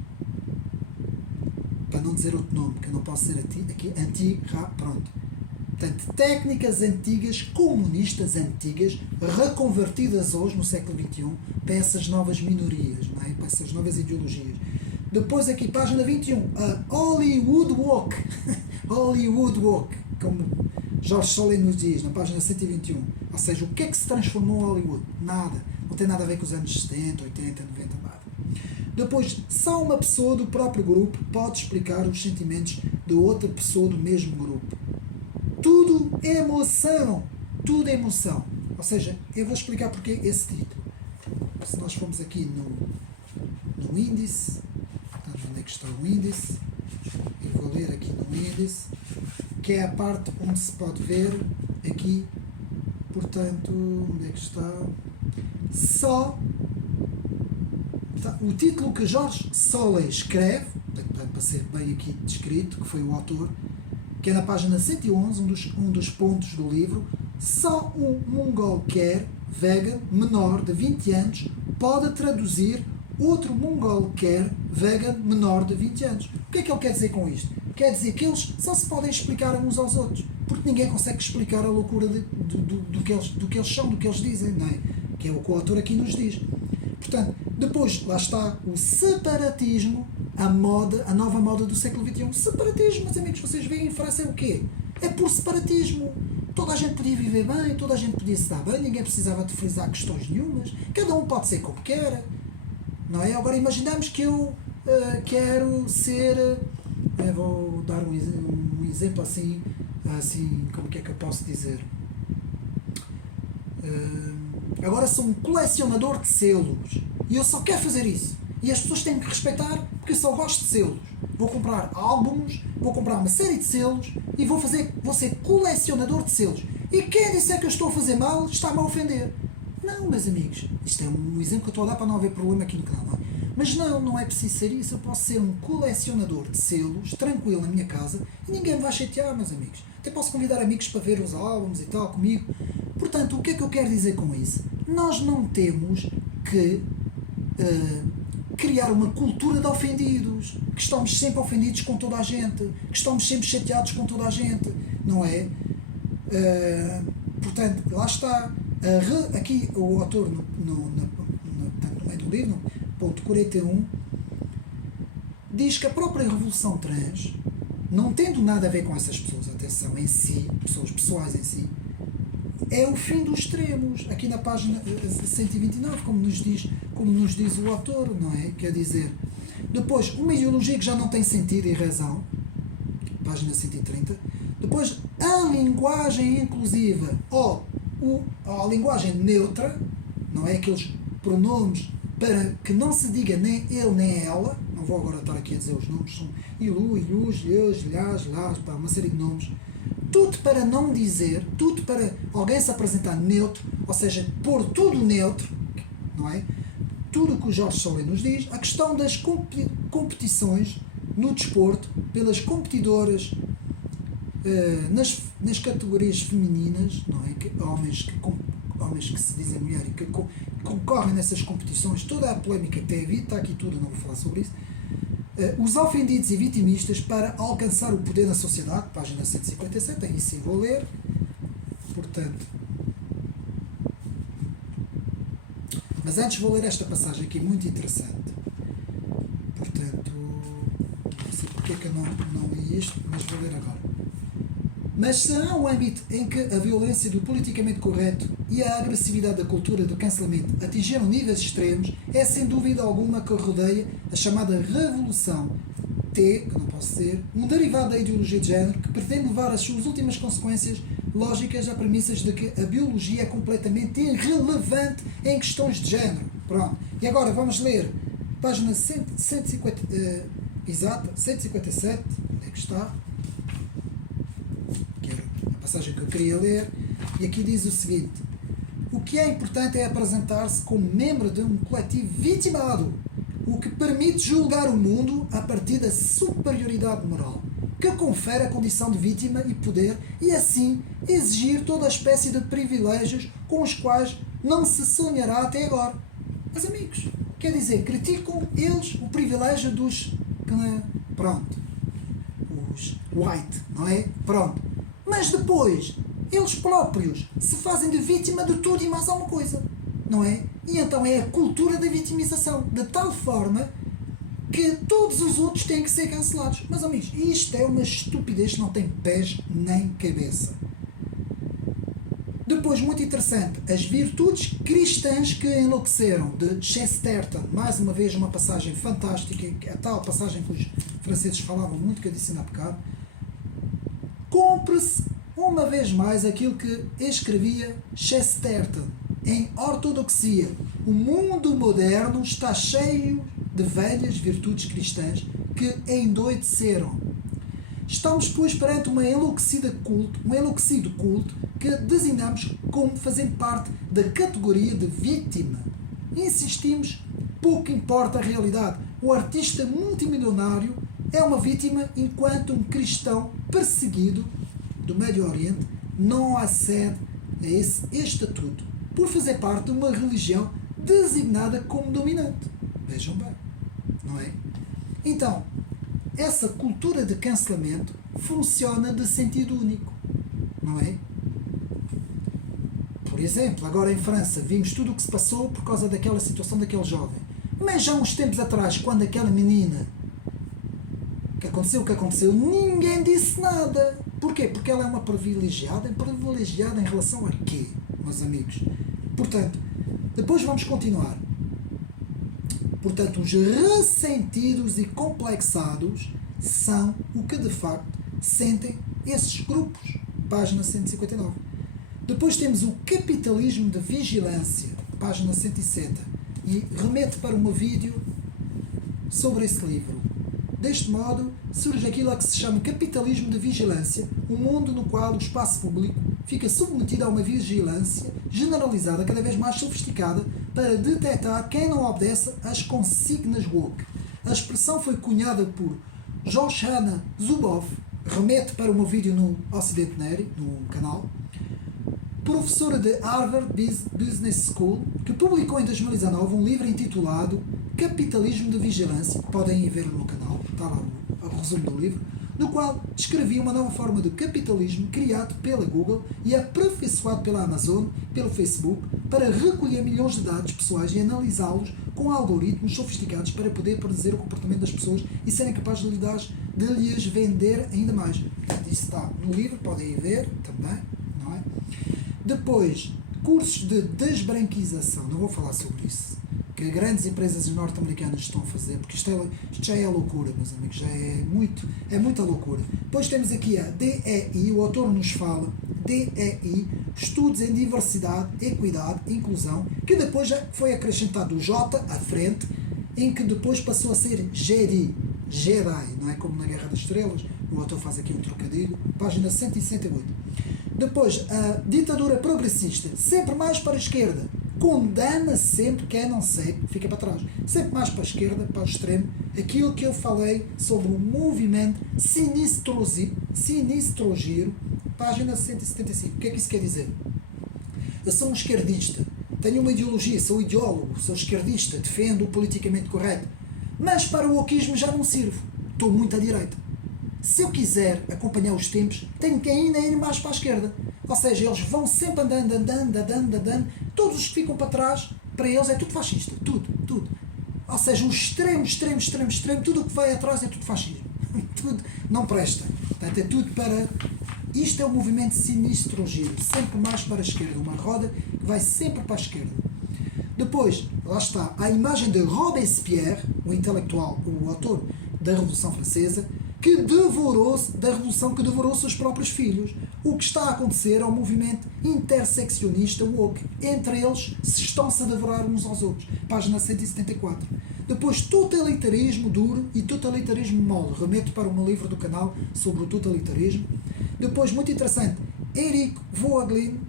Para não dizer outro nome, que eu não posso dizer aqui, pronto. Portanto, técnicas antigas, comunistas antigas, reconvertidas hoje, no século XXI, para essas novas minorias, não é? Para essas novas ideologias. Depois aqui, página 21, a Hollywood Walk. Hollywood Walk, como Jorge Solé nos diz, na página 121. Ou seja, o que é que se transformou em Hollywood? Nada. Não tem nada a ver com os anos 70, 80, 90, nada. Depois, só uma pessoa do próprio grupo pode explicar os sentimentos de outra pessoa do mesmo grupo. Tudo é emoção. Tudo é emoção. Ou seja, eu vou explicar porque esse título. Se nós formos aqui no índice, portanto, onde é que está o índice? Eu vou ler aqui no índice, que é a parte onde se pode ver aqui, portanto, onde é que está? Só o título que Jorge Solé escreve, para ser bem aqui descrito, que foi o autor, que é na página 111, um dos pontos do livro. Só um mongol quer, vegan, menor de 20 anos, pode traduzir outro mongol quer, vegan, menor de 20 anos. O que é que ele quer dizer com isto? Quer dizer que eles só se podem explicar uns aos outros, porque ninguém consegue explicar a loucura do que eles são, do que eles dizem, não é? Que é o que o autor aqui nos diz. Portanto, depois, lá está o separatismo, a nova moda do século XXI. Separatismo, meus amigos, vocês veem em França é o quê? É por separatismo. Toda a gente podia viver bem, toda a gente podia se dar bem, ninguém precisava de frisar questões nenhumas, cada um pode ser como quer, não é? Agora imaginamos que eu quero ser, vou dar um exemplo assim, como que é que eu posso dizer? Agora sou um colecionador de selos e eu só quero fazer isso. E as pessoas têm que respeitar porque eu só gosto de selos. Vou comprar álbuns, vou comprar uma série de selos e vou ser colecionador de selos. E quem disser que eu estou a fazer mal está-me a ofender. Não, meus amigos, isto é um exemplo que eu estou a dar para não haver problema aqui no canal. Não é? Mas não é preciso ser isso. Eu posso ser um colecionador de selos, tranquilo na minha casa, e ninguém me vai chatear, meus amigos. Até posso convidar amigos para ver os álbuns e tal comigo. Portanto, o que é que eu quero dizer com isso? Nós não temos que criar uma cultura de ofendidos, que estamos sempre ofendidos com toda a gente, que estamos sempre chateados com toda a gente, não é? Portanto, lá está. Aqui o autor, no meio do livro, ponto 41, diz que a própria revolução trans, não tendo nada a ver com essas pessoas, atenção, em si, pessoas pessoais em si, é o fim dos extremos, aqui na página 129, como nos diz o autor, não é? Quer dizer, depois, uma ideologia que já não tem sentido e razão, página 130, depois, a linguagem inclusiva, ou a linguagem neutra, não é? Aqueles pronomes para que não se diga nem ele nem ela, não vou agora estar aqui a dizer os nomes, são ilu, ilus, lhas, lhas, lhas, uma série de nomes, tudo para não dizer, tudo para alguém se apresentar neutro, ou seja, pôr tudo neutro, não é? Tudo o que o Jorge Solé nos diz, a questão das competições no desporto, pelas competidoras nas categorias femininas, não é? Homens que se dizem mulher e que concorrem nessas competições, toda a polémica que tem havido, está aqui tudo, não vou falar sobre isso. Os ofendidos e vitimistas para alcançar o poder na sociedade, página 157, aí sim vou ler, portanto, mas antes vou ler esta passagem aqui, muito interessante, portanto, não sei porque é que eu não li isto, mas vou ler agora. Mas será um âmbito em que a violência do politicamente correto e a agressividade da cultura do cancelamento atingiram níveis extremos, é sem dúvida alguma que rodeia a chamada revolução T, que não posso ser, um derivado da ideologia de género que pretende levar as suas últimas consequências lógicas a premissas de que a biologia é completamente irrelevante em questões de género. Pronto. E agora vamos ler página 157, onde é que está? Passagem que eu queria ler, e aqui diz o seguinte: o que é importante é apresentar-se como membro de um coletivo vitimado, o que permite julgar o mundo a partir da superioridade moral, que confere a condição de vítima e poder, e assim exigir toda a espécie de privilégios com os quais não se sonhará até agora. Mas amigos, quer dizer, criticam eles o privilégio dos, pronto, os white, não é? Pronto. Mas depois, eles próprios se fazem de vítima de tudo e mais alguma coisa, não é? E então é a cultura da vitimização, de tal forma que todos os outros têm que ser cancelados. Mas amigos, isto é uma estupidez que não tem pés nem cabeça. Depois, muito interessante, as virtudes cristãs que enlouqueceram, de Chesterton. Mais uma vez uma passagem fantástica, a tal passagem que os franceses falavam muito, que eu disse há bocado. Compre-se uma vez mais aquilo que escrevia Chesterton. Em Ortodoxia, o mundo moderno está cheio de velhas virtudes cristãs que endoideceram. Estamos, pois, perante um enlouquecido culto que designamos como fazendo parte da categoria de vítima. Insistimos, pouco importa a realidade. O artista multimilionário é uma vítima, enquanto um cristão perseguido do Médio Oriente não acede a esse estatuto, por fazer parte de uma religião designada como dominante. Vejam bem, não é? Então, essa cultura de cancelamento funciona de sentido único, não é? Por exemplo, agora em França, vimos tudo o que se passou por causa daquela situação daquele jovem. Mas já uns tempos atrás, quando aquela menina, que aconteceu o que aconteceu, ninguém disse nada. Porquê? Porque ela é uma privilegiada em relação a quê, meus amigos? Portanto, depois vamos continuar. Portanto, os ressentidos e complexados são o que de facto sentem esses grupos. Página 159. Depois temos o capitalismo de vigilância, página 160. E remete para um vídeo sobre esse livro. Deste modo, surge aquilo a que se chama capitalismo de vigilância, um mundo no qual o espaço público fica submetido a uma vigilância generalizada, cada vez mais sofisticada, para detectar quem não obedece às consignas woke. A expressão foi cunhada por Shoshana Zuboff, remete para o meu vídeo no Ocidente Neri, no canal, professora de Harvard Business School, que publicou em 2019 um livro intitulado Capitalismo de Vigilância, podem ir ver no canal, está lá o resumo do livro, no qual descrevia uma nova forma de capitalismo criado pela Google e aperfeiçoado pela Amazon, pelo Facebook, para recolher milhões de dados pessoais e analisá-los com algoritmos sofisticados para poder predizer o comportamento das pessoas e serem capazes de lhes vender ainda mais. Isso está no livro, podem ir ver também, não é? Depois, cursos de desbranquização, não vou falar sobre isso, que grandes empresas norte-americanas estão a fazer, porque isto já é loucura, meus amigos, já é muita loucura. Depois temos aqui a DEI, o autor nos fala, DEI, Estudos em Diversidade, Equidade e Inclusão, que depois já foi acrescentado o J à frente, em que depois passou a ser Jedi, não é como na Guerra das Estrelas, o autor faz aqui um trocadilho, página 168. Depois, a ditadura progressista, sempre mais para a esquerda, condena sempre quem não segue, fica para trás, sempre mais para a esquerda, para o extremo, aquilo que eu falei sobre o movimento sinistrogiro, página 175. O que é que isso quer dizer? Eu sou um esquerdista, tenho uma ideologia, sou ideólogo, sou esquerdista, defendo o politicamente correto, mas para o wokeismo já não sirvo, estou muito à direita. Se eu quiser acompanhar os tempos, tenho que ainda ir mais para a esquerda. Ou seja, eles vão sempre andando. Todos os que ficam para trás, para eles é tudo fascista. Tudo. Ou seja, o extremo, tudo o que vai atrás é tudo fascismo. Tudo não presta. Portanto, é tudo para... Isto é o movimento sinistro giro, sempre mais para a esquerda. Uma roda que vai sempre para a esquerda. Depois, lá está, a imagem de Robespierre, o intelectual, o autor da Revolução Francesa, da Revolução que devorou seus próprios filhos. O que está a acontecer é um movimento interseccionista woke. Entre eles se estão-se a devorar uns aos outros. Página 174. Depois, totalitarismo duro e totalitarismo mole. Remeto para um livro do canal sobre o totalitarismo. Depois, muito interessante, Eric Voegelin,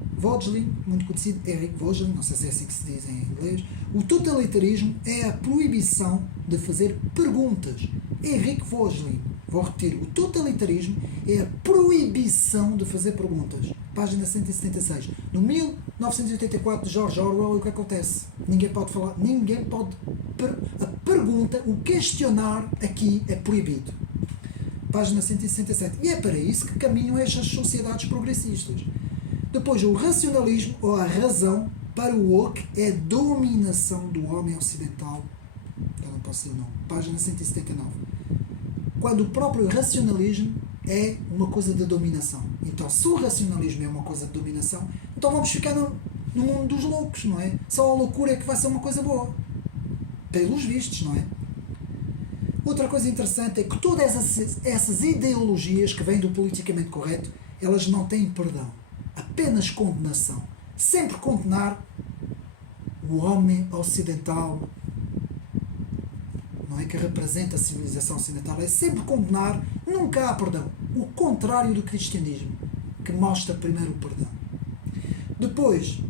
muito conhecido, Eric Voegelin, não sei se é assim que se diz em inglês. O totalitarismo é a proibição de fazer perguntas. Eric Voegelin, Vou repetir, o totalitarismo é a proibição de fazer perguntas. Página 176. No 1984 de George Orwell, o que acontece? Ninguém pode falar, ninguém pode... A pergunta, o questionar aqui é proibido. Página 167. E é para isso que caminham estas sociedades progressistas. Depois, o racionalismo, ou a razão, para o woke, é a dominação do homem ocidental. Eu não posso dizer não. Página 179. Quando o próprio racionalismo é uma coisa de dominação. Então, se o racionalismo é uma coisa de dominação, então vamos ficar no mundo dos loucos, não é? Só a loucura é que vai ser uma coisa boa. Pelos vistos, não é? Outra coisa interessante é que todas essas ideologias que vêm do politicamente correto, elas não têm perdão. Apenas condenação. Sempre condenar o homem ocidental, não é, que representa a civilização ocidental, é sempre condenar, nunca há perdão. O contrário do cristianismo, que mostra primeiro o perdão. Depois,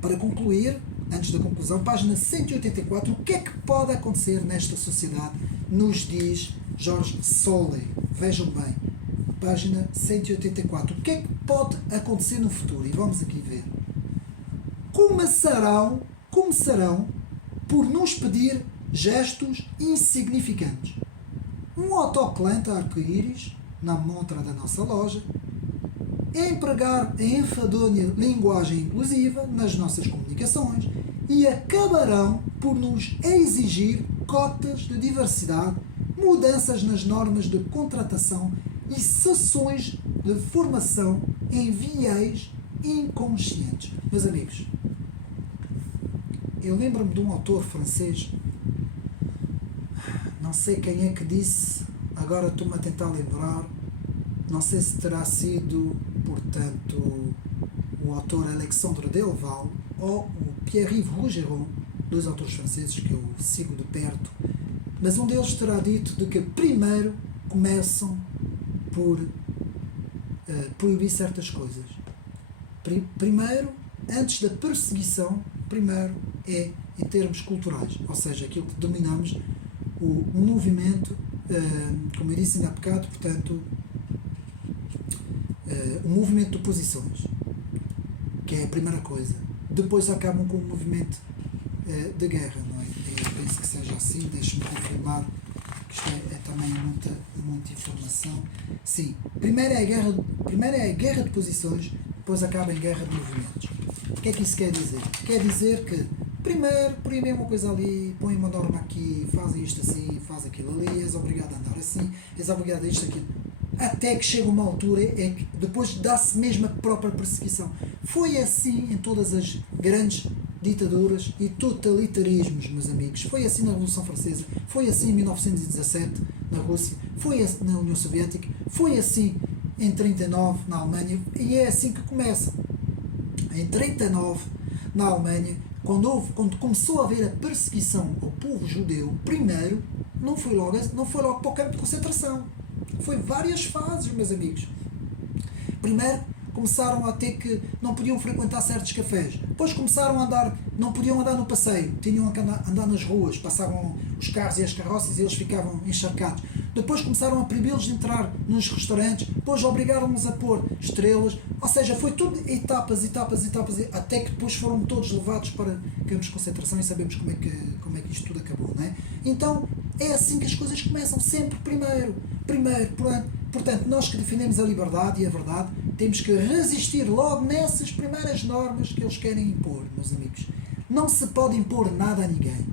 para concluir, antes da conclusão, página 184, o que é que pode acontecer nesta sociedade, nos diz George Soley. Vejam bem, página 184, o que é que pode acontecer no futuro? E vamos aqui ver. Começarão por nos pedir gestos insignificantes. Um autocolante arco-íris na montra da nossa loja, empregar a enfadonha linguagem inclusiva nas nossas comunicações e acabarão por nos exigir cotas de diversidade, mudanças nas normas de contratação e sessões de formação em viés inconscientes. Meus amigos, eu lembro-me de um autor francês, não sei quem é que disse, agora estou-me a tentar lembrar, não sei se terá sido, portanto, o autor Alexandre Delval ou o Pierre-Yves Rougeron, dois autores franceses que eu sigo de perto, mas um deles terá dito de que primeiro começam por proibir certas coisas. Primeiro, antes da perseguição, primeiro é em termos culturais, ou seja, aquilo que dominamos, o movimento, como eu disse ainda há bocado, portanto, o movimento de posições, que é a primeira coisa. Depois acabam com o movimento de guerra, não é? Eu penso que seja assim, deixe-me confirmar, que isto é também muita informação. Sim, primeiro é a guerra de posições, depois acaba em guerra de movimentos. O que é que isso quer dizer? Quer dizer que primeiro proíbem uma coisa ali, põem uma norma aqui, fazem isto assim, faz aquilo ali, és obrigado a andar assim, és obrigado a isto, aquilo. Até que chega uma altura é que depois dá-se mesmo a própria perseguição. Foi assim em todas as grandes ditaduras e totalitarismos, meus amigos. Foi assim na Revolução Francesa, foi assim em 1917 na Rússia, foi assim na União Soviética, foi assim em 1939 na Alemanha, e é assim que começa. Em 1939 na Alemanha, quando começou a haver a perseguição ao povo judeu, primeiro não foi logo para o campo de concentração. Foi várias fases, meus amigos. Primeiro começaram a ter que não podiam frequentar certos cafés. Depois começaram a andar, não podiam andar no passeio, tinham que andar nas ruas, passavam os carros e as carroças e eles ficavam encharcados. Depois começaram a proibi-los de entrar nos restaurantes, depois obrigaram-nos a pôr estrelas, ou seja, foi tudo etapas, até que depois foram todos levados para campos de concentração e sabemos como é que isto tudo acabou, não é? Então, é assim que as coisas começam, sempre primeiro, portanto, nós que defendemos a liberdade e a verdade, temos que resistir logo nessas primeiras normas que eles querem impor, meus amigos. Não se pode impor nada a ninguém.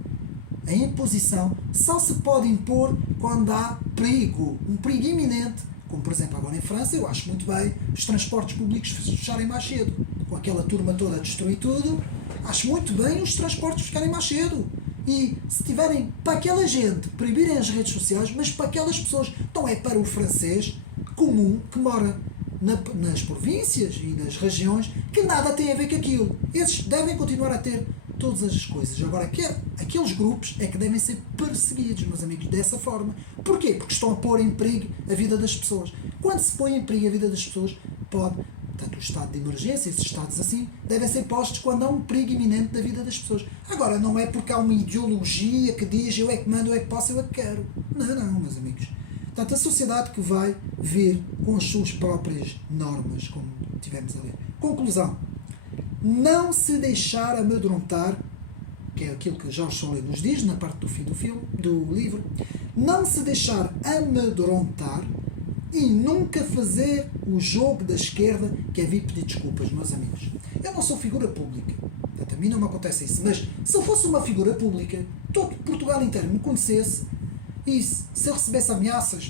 A imposição só se pode impor quando há perigo, um perigo iminente, como por exemplo agora em França, eu acho muito bem os transportes públicos fecharem mais cedo, com aquela turma toda a destruir tudo, acho muito bem os transportes ficarem mais cedo. E se tiverem para aquela gente proibirem as redes sociais, mas para aquelas pessoas, então é para o francês comum que mora nas províncias e nas regiões, que nada tem a ver com aquilo. Esses devem continuar a ter todas as coisas. Agora, aqueles grupos é que devem ser perseguidos, meus amigos, dessa forma. Porquê? Porque estão a pôr em perigo a vida das pessoas. Quando se põe em perigo a vida das pessoas, portanto, o estado de emergência, esses estados assim, devem ser postos quando há um perigo iminente da vida das pessoas. Agora, não é porque há uma ideologia que diz eu é que mando, eu é que posso, eu é que quero. Não, meus amigos. Portanto, a sociedade que vai vir com as suas próprias normas, como tivemos a ler. Conclusão. Não se deixar amedrontar, que é aquilo que George Sorel nos diz na parte do fim do filme, do livro, não se deixar amedrontar e nunca fazer o jogo da esquerda, que é vir pedir desculpas, meus amigos. Eu não sou figura pública, portanto, a mim não me acontece isso, mas se eu fosse uma figura pública, todo Portugal inteiro me conhecesse, e se eu recebesse ameaças,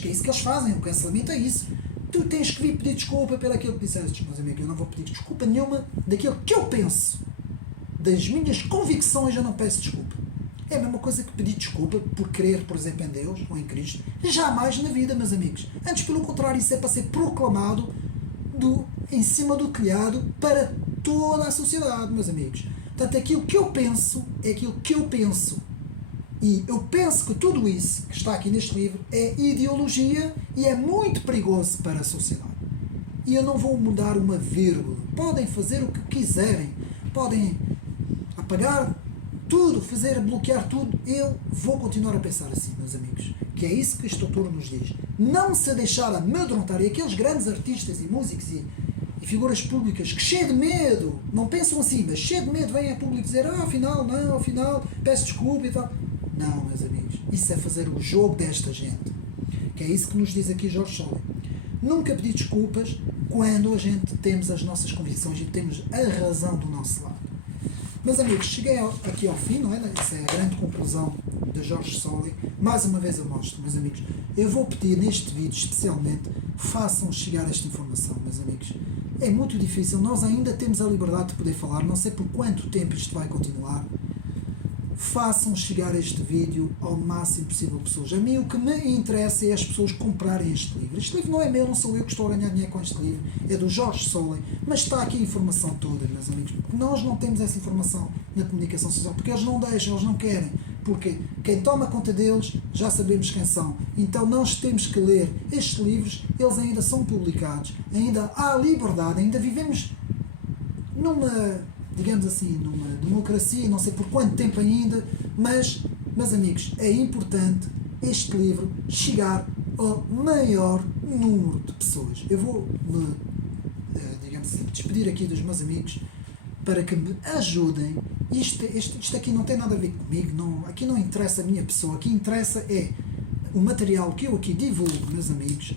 que é isso que eles fazem, o cancelamento é isso, tu tens que vir pedir desculpa pelo aquilo que disseste, meus amigos, eu não vou pedir desculpa nenhuma daquilo que eu penso, das minhas convicções eu não peço desculpa. É a mesma coisa que pedir desculpa por crer, por exemplo, em Deus ou em Cristo. Jamais na vida, meus amigos. Antes, pelo contrário, isso é para ser proclamado em cima do telhado para toda a sociedade, meus amigos. Portanto, aquilo que eu penso é aquilo que eu penso. E eu penso que tudo isso que está aqui neste livro é ideologia e é muito perigoso para a sociedade. E eu não vou mudar uma vírgula. Podem fazer o que quiserem. Podem apagar tudo, bloquear tudo, eu vou continuar a pensar assim, meus amigos, que é isso que este autor nos diz. Não se deixar amedrontar, e aqueles grandes artistas e músicos e figuras públicas que cheio de medo, não pensam assim, mas cheio de medo vêm a público dizer, afinal, peço desculpa e tal. Não, meus amigos, isso é fazer o jogo desta gente, que é isso que nos diz aqui George Sorel. Nunca pedir desculpas quando a gente temos as nossas convicções e temos a razão do nosso lado. Meus amigos, cheguei aqui ao fim, não é? Essa é a grande conclusão de George Sorel. Mais uma vez eu mostro, meus amigos. Eu vou pedir neste vídeo, especialmente, façam chegar esta informação, meus amigos. É muito difícil, nós ainda temos a liberdade de poder falar, não sei por quanto tempo isto vai continuar. Façam chegar este vídeo ao máximo possível de pessoas. A mim o que me interessa é as pessoas comprarem este livro. Este livro não é meu, não sou eu que estou a ganhar dinheiro com este livro, é do George Sorel, mas está aqui a informação toda, meus amigos. Nós não temos essa informação na comunicação social, porque eles não deixam, eles não querem, porque quem toma conta deles já sabemos quem são. Então nós temos que ler estes livros, eles ainda são publicados, ainda há liberdade, ainda vivemos numa, digamos assim, numa democracia, não sei por quanto tempo ainda, mas, meus amigos, é importante este livro chegar ao maior número de pessoas. Eu vou me, digamos assim, despedir aqui dos meus amigos para que me ajudem. Isto aqui não tem nada a ver comigo, aqui não interessa a minha pessoa, aqui interessa é o material que eu aqui divulgo, meus amigos.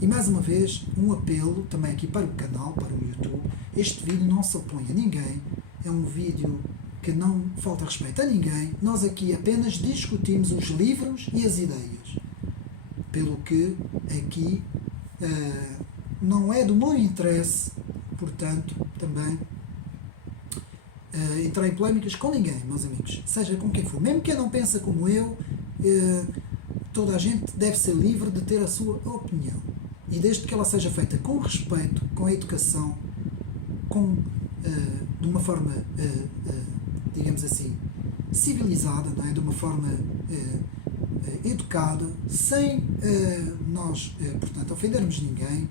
E mais uma vez, um apelo também aqui para o canal, para o YouTube. Este vídeo não se opõe a ninguém, é um vídeo que não falta respeito a ninguém. Nós aqui apenas discutimos os livros e as ideias. Pelo que aqui não é do meu interesse, portanto, também entrar em polémicas com ninguém, meus amigos, seja com quem for. Mesmo quem não pensa como eu, toda a gente deve ser livre de ter a sua opinião. E desde que ela seja feita com respeito, com educação, de uma forma, digamos assim, civilizada, não é? De uma forma educada, sem nós, portanto, ofendermos ninguém,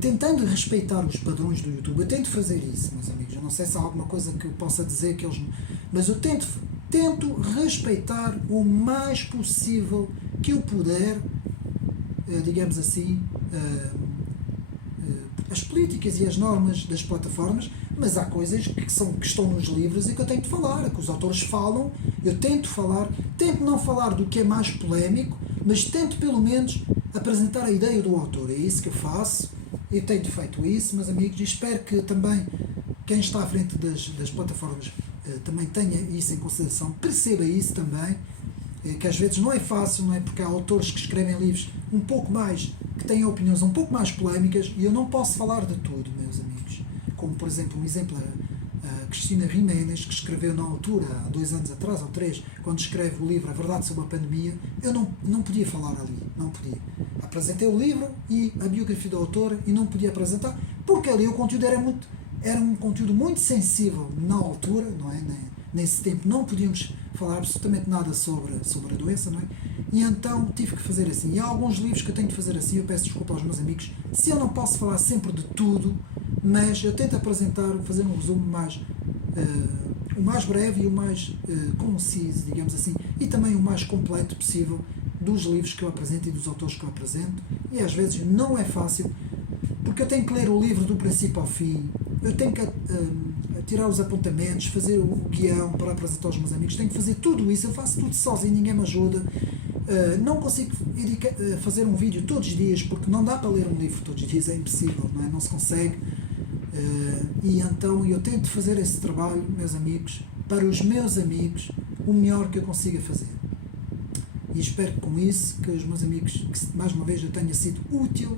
tentando respeitar os padrões do YouTube. Eu tento fazer isso, meus amigos. Eu não sei se há alguma coisa que eu possa dizer que eles... Mas eu tento respeitar o mais possível que eu puder, digamos assim, as políticas e as normas das plataformas, mas há coisas que estão nos livros e que eu tenho de falar, que os autores falam, eu tento não falar do que é mais polémico, mas tento pelo menos apresentar a ideia do autor. É isso que eu faço, eu tenho feito isso, meus amigos, e espero que também quem está à frente das plataformas também tenha isso em consideração, perceba isso também, que às vezes não é fácil, não é? Porque há autores que escrevem livros um pouco mais, que têm opiniões um pouco mais polémicas, e eu não posso falar de tudo, meus amigos. Como, por exemplo, um exemplo, a Cristina Jiménez, que escreveu na altura, há 2 anos atrás, ou 3, quando escreve o livro A Verdade sobre a Pandemia, eu não podia falar ali, não podia. Apresentei o livro e a biografia da autora e não podia apresentar, porque ali o conteúdo era um conteúdo muito sensível na altura, não é? Nesse tempo não podíamos falar absolutamente nada sobre a doença, não é? E então tive que fazer assim. E há alguns livros que eu tenho de fazer assim, eu peço desculpa aos meus amigos, se eu não posso falar sempre de tudo, mas eu tento fazer um resumo o mais breve e o mais conciso, digamos assim, e também o mais completo possível dos livros que eu apresento e dos autores que eu apresento, e às vezes não é fácil, porque eu tenho que ler o livro do princípio ao fim, eu tenho que tirar os apontamentos, fazer o guião para apresentar aos meus amigos, tenho que fazer tudo isso, eu faço tudo sozinho, ninguém me ajuda. Não consigo fazer um vídeo todos os dias, porque não dá para ler um livro todos os dias, é impossível, não é? Não se consegue. E então eu tento fazer esse trabalho, meus amigos, para os meus amigos, o melhor que eu consiga fazer. E espero que com isso, que os meus amigos, que mais uma vez eu tenha sido útil,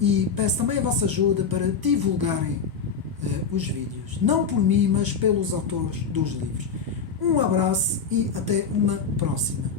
e peço também a vossa ajuda para divulgarem os vídeos, não por mim, mas pelos autores dos livros. Um abraço e até uma próxima.